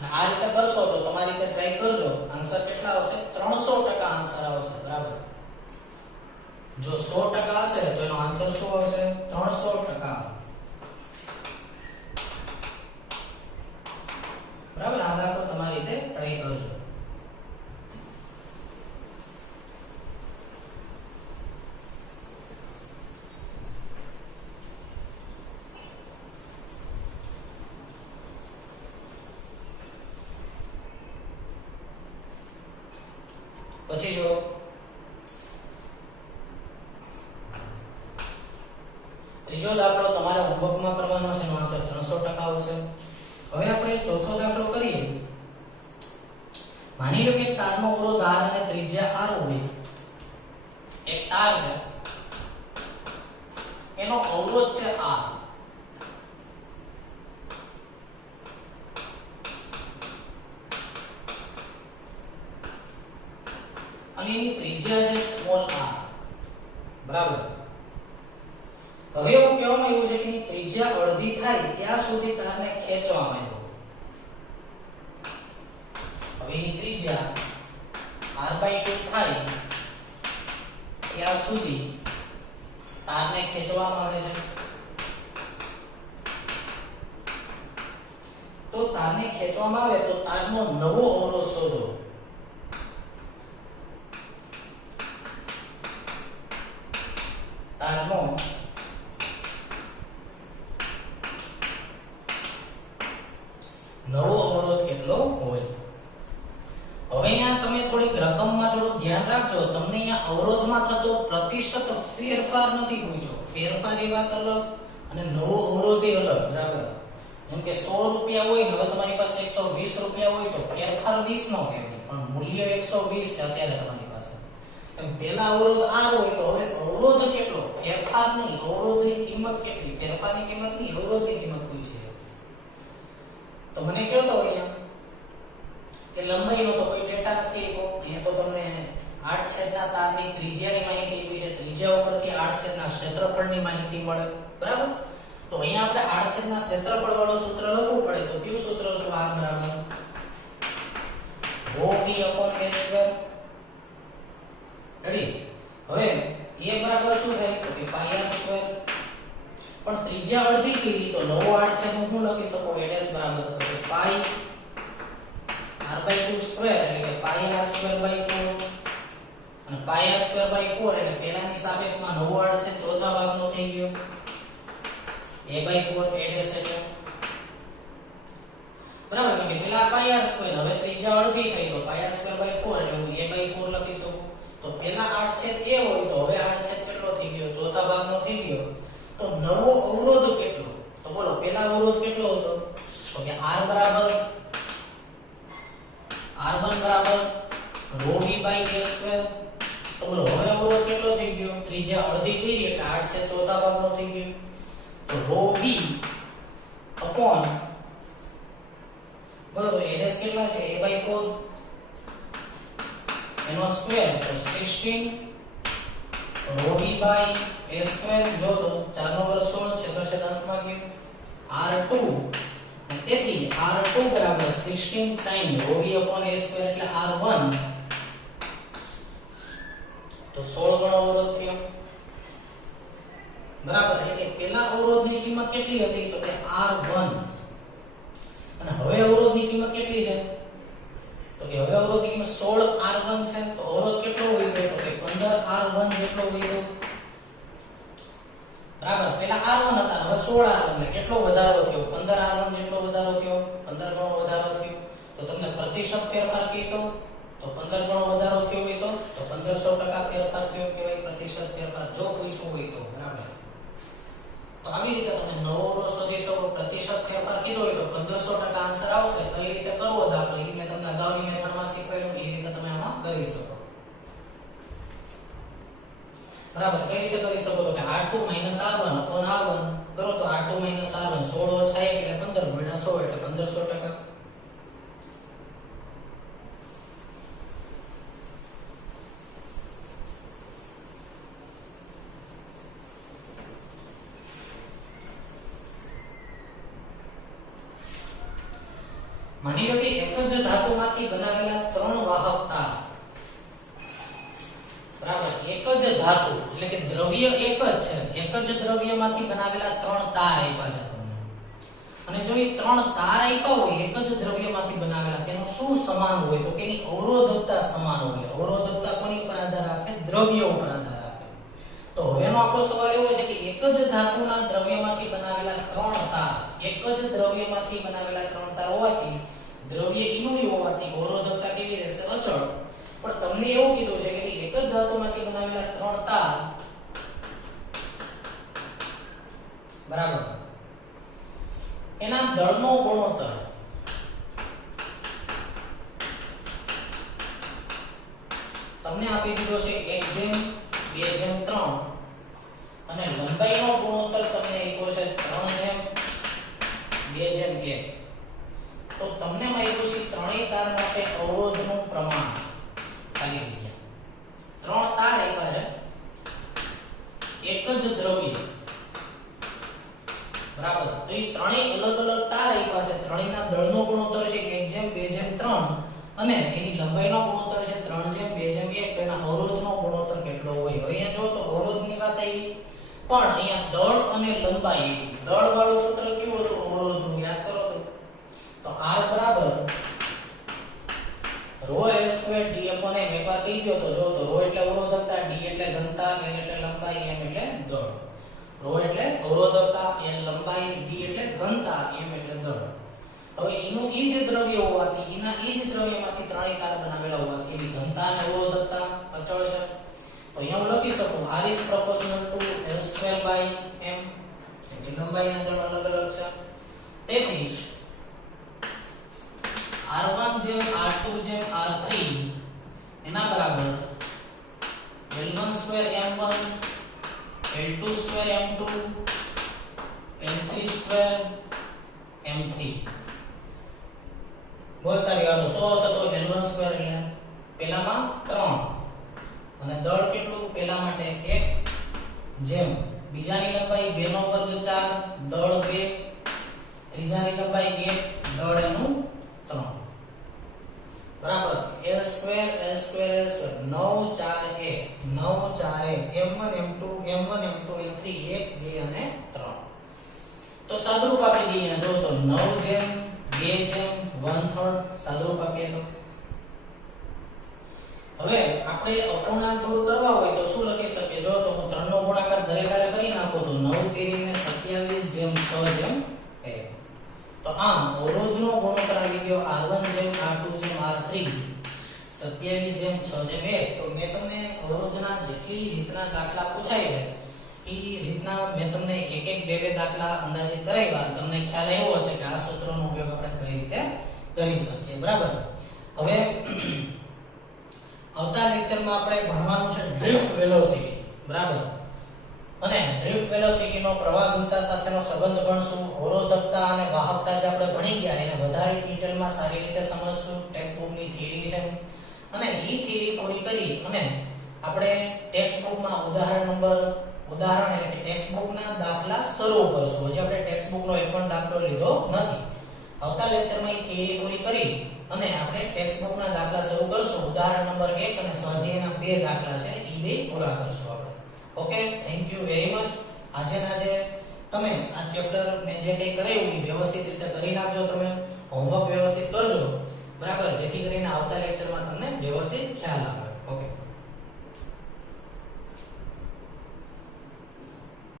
અને આ રીતે કરશો તો તમારી રીતે ટ્રાય કરજો, આન્સર કેટલા આવશે? 300% આન્સર આવશે. બરાબર, જો 100% હશે તો એનો આન્સર શું આવશે? 300%. બરાબર, આ દાખલો તમારી રીતે ટ્રાય કરજો. પછી જો ત્રીજો દાખલો તમારે હોમવર્કમાં કરવાનો છે, એનો આન્સર 300% આવશે. હવે આપણે ચોથો દાખલો કરીએ. માની લો કે તારનો અવરોધ R અને ત્રિજ્યા R હોય. એક તાર છે, એનો અવરોધ છે R, અને એની ત્રિજ્યા છે સ્મોલ r. બરાબર, હવે એવું કહેવામાં આવ્યું છે કે એની ત્રિજ્યા અડધી થાય ત્યાં સુધી તારને ખેંચવામાં આવ્યો. હવે એની ત્રિજ્યા r/2 થાય ત્યાં સુધી તારને ખેંચવામાં આવે છે. તો તારને ખેંચવામાં આવે તો તારનો નવો અવરોધ શોધો. તારનો નવો અવરોધ કેટલો હોય? હવે અહીંયા તમે થોડીક રકમમાં થોડું ધ્યાન રાખજો. તમને અહીંયા અવરોધમાં થતો પ્રતિશત ફેરફાર નથી પૂછ્યો. ફેરફાર એ વાત અલગ અને નવો અવરોધ એ અલગ. બરાબર, જેમ કે 100 રૂપિયા હોય ને હવે તમારી પાસે 120 રૂપિયા હોય તો ફેરફાર 20 નો કહેવાય, પણ મૂલ્ય 120 છે અત્યારે તમારી પાસે. એમ પહેલા અવરોધ R હોય તો હવે અવરોધ કેટલો? ફેરફાર નહીં, અવરોધની કિંમત કેટલી? ફેરફારની કિંમત નહીં, અવરોધની કિંમત પૂછી છે. તો મને કહો તો અહીંયા કે લંબાઈનો તો કોઈ ડેટા નથી આપ્યો. અહીંયા તો તમને આડછેદના તારની ત્રિજ્યાની માહિતી આપી છે. ત્રિજ્યા ઉપરથી આડછેદના ક્ષેત્રફળની માહિતી મળે. બરાબર, તો અહીંયા આપણે આડછેદના ક્ષેત્રફળ વાળું સૂત્ર લખવું પડે તો કયું સૂત્ર લખવું? R બરાબર ρv/a². રેડી? હવે a બરાબર શું થાય? તો કે πr². પણ ત્રિજ્યા અડધી કરી તો નવો આડછેદ હું શું લખી શકું? a' બરાબર તો કે પાઈ r/2² એટલે કે πr²/4, અને πr²/4 એટલે પેલાની સાપેક્ષમાં નવો આડછેદ ચોથા ભાગનો થઈ ગયો a/4 a' એટલે બરાબર. કે પેલા πr², હવે ત્રિજ્યા અડધી થઈ તો πr²/4 એટલે હું a/4 લખી શકું. તો પેલા આડછેદ a હોય તો હવે આડછેદ કેટલો થઈ ગયો? ચોથા ભાગનો થઈ ગયો. તો નવો અવરોધ કેટલો? તો બોલો પેલા અવરોધ કેટલો હતો? તો કે r બરાબર r1 બરાબર ρv/a². તો બોલો હવે અવરોધ કેટલો થઈ ગયો? ત્રિજ્યા અડધી કરી એટલે આડછેદ ચોથા ભાગનો થઈ ગયો. તો ρv અપોન બરોબર a' કેટલા છે? a/4 એનો સ્ક્વેર તો 16 ρv/a². જો તો 4 નો વર્ગ 16 છે, અંશમાં ગયો r2, અને તેથી r2 બરાબર 16 ટાઈમ ρv/a² એટલે r1. તો 16 ગણો અવરોધ થયો. બરાબર, એટલે કે પેલા અવરોધની કિંમત કેટલી હતી? તો કે r1. અને હવે અવરોધની કિંમત કેટલી છે? તો કે હવે અવરોધની કિંમત 16r1 છે. તો અવરોધ કેટલો હોય તો કે 15r1 જેટલો હોય. બરાબર, પેલા r1 હતા, હવે 16r1 એટલે કેટલો વધારો થયો? 15r1 જેટલો વધારો થયો, 15 ગણો વધારો થયો. તો તમને પ્રતિશત ફેરફાર કીધો તો 15 ગણો વધારો થયો હોય તો 1500% ફેરફાર થયો કહેવાય પ્રતિશત ફેરફાર જો પૂછવું હોય તો. બરાબર, તો આવી રીતે તમે નવો અવરોધ શોધી શકો. પ્રતિશત ફેરફાર કીધો હોય તો 1500% આન્સર આવશે. કઈ રીતે કરવો દાખલો એ મેં તમને અગાઉની મેથડમાં શીખવાડ્યું, એ રીતે તમે આમાં કરી શકો. બરાબર, કઈ રીતે કરી શકો? તો કે r2 - r1 upon r1 કરો તો r2 - r1 16 ઓછા 1 એટલે 15 ગુણ્યા 100 એટલે 1500%. માની લો કે એક જ ધાતુમાંથી બનાવેલા ત્રણ વાહક તાર, બરાબર, એક જ ધાતુ એટલે કે દ્રવ્ય એક જ છે, એક જ દ્રવ્યમાંથી બનાવેલા ત્રણ તાર આપ્યા છે તમને, અને જો એ ત્રણ તાર આપ્યા હોય એક જ દ્રવ્યમાંથી બનાવેલા, તેનું શું સમાન હોય તો કે એની અવરોધકતા સમાન હોય. અવરોધકતા કોની ઉપર આધાર રાખે? દ્રવ્ય ઉપર આધાર રાખે. તો હવેનો આપણો સવાલ એવો છે કે એક જ ધાતુના દ્રવ્યમાંથી બનાવેલા ત્રણ તાર, એક જ દ્રવ્યમાંથી બનાવેલા ત્રણ તાર હોવાથી, દ્રવ્ય ઇનોય હોવાથી અવરોધકતા કેવી રહેશે? અચળ. પણ તમને એવું કીધું છે કે એક જ ધાતુમાંથી બનાવેલા ત્રણ તાર, બરાબર, એના દળનો ગુણોત્તર તમને આપી દીધો છે 1:2:3 અને લંબાઈનો ગુણોત્તર તમને આપ્યો છે 3:2:1. તો તમને મળ્યું છે ત્રણેય તાર માટે અવરોધનું પ્રમાણ, ખાલી જગ્યા. ત્રણ તાર આપ્યા છે, એક જ દ્રવ્ય, બરાબર. તો એ ત્રણેય અલગ અલગ તાર આપ્યા છે, ત્રણેયના દળનો ગુણોત્તર છે 1:2:3 અને એની લંબાઈનો ગુણોત્તર છે 3:2:1. તો એના અવરોધનો ગુણોત્તર કેટલો હોય? હવે અહીંયા જો તો અવરોધની વાત આવી, પણ અહીંયા દળ અને લંબાઈ, દળ વાળું સૂત્ર કેવું હતું? અવરોધનું, યાદ કરો તો R બરાબર ρ L² d/m. એકવાર કહી દો તો જો તો ρ એટલે અવરોધકતા, d એટલે ઘનતા, l એટલે લંબાઈ, m એટલે દળ. ρ એટલે અવરોધકતા, l લંબાઈ, d એટલે ઘનતા, m એટલે દળ. હવે એનું ઈ જ દ્રવ્ય હોવાથી, એના ઈ જ દ્રવ્યમાંથી ત્રણેય તાર બનાવેલા હોવાથી એની ઘનતા અને અવરોધકતા અચળ છે. તો અહીંયા હું લખી શકું R is proportional to L²/m. એટલે લંબાઈ અને દળ અલગ અલગ છે. તેથી R1 જેમ R2 જેમ R3 એના બરાબર L1² M1 L2² M2 L3² M3. બોલતા રહ્યો તો 100 હશે તો L1² એટલે પહેલામાં 3 અને દળ કેટલું? પહેલા માટે 1 જેમ બીજાની લંબાઈ 2 નો વર્ગ 4, દળ 2, ત્રીજાની લંબાઈ 1, દળ એનું 3, બરાબર. L² 9 4 1 9 4 1 M1 M2 M1 M2 M3 1 2 અને 3. તો સાદુરૂપ આપી દઈએ. જો તો 9 જેમ 2 જેમ 1/3 સાદુરૂપ આપીએ તો હવે આપણે અપૂર્ણાંક દૂર કરવા હોય તો શું લખી શકીએ? જો તો હું 3 નો ગુણાકાર દરેક હારે કરી નાખું તો 9 કરીને 27 જેમ 6 જેમ 1. તો આમ અવરોધનો ગુણોત્તર આવી ગયો R1 જેમ R2 જેમ R3 27 જેમ 6 જેમ 1. તો મેં તમને અવરોધના જેટલી રીતના દાખલા પૂછાય છે એ રીતના મેં તમને એક એક બે બે દાખલા અંદાજિત કરાવ્યા. તમને ખ્યાલ આવ્યો હશે કે આ સૂત્રનો ઉપયોગ આપણે કઈ રીતે કરી શકીએ, બરાબર. હવે આવતા લેક્ચરમાં આપણે ભણવાનું છે ડ્રિફ્ટ વેલોસિટી, બરાબર. અને ડ્રિફ્ટ વેલોસિટી નો પ્રવાહ ઘનતા સાથેનો સંબંધ ભણશું. અવરોધકતા અને વાહકતા જે આપણે ભણી ગયા એને વધારે ડિટેલમાં સારી રીતે સમજશું. ટેક્સ્ટ બુકની થિયરી છે અને એ થિયરી પૂરી કરી અને આપણે ટેક્સ્ટ બુકમાં ઉદાહરણ એટલે કે ટેક્સ્ટ બુકના દાખલા શરૂ કરશું. હજી આપણે ટેક્સ્ટ બુકનો એક પણ દાખલો લીધો નથી. આવતા લેક્ચરમાં એ થિયરી પૂરી કરી અને આપણે ટેક્સ્ટ બુકના દાખલા શરૂ કરશું. ઉદાહરણ નંબર 1 અને સ્વાધ્યાયના 2 દાખલા છે એ બે પૂરા કરશું આપણે. Okay, thank you very much. આજે તમે આ ચેપ્ટર મેં જે કંઈ કરાવ્યું એ વ્યવસ્થિત રીતે કરી નાખજો. તમે હોમવર્ક વ્યવસ્થિત કરજો, બરાબર, જેથી કરીને આવતા લેક્ચરમાં તમને વ્યવસ્થિત ખ્યાલ આવે.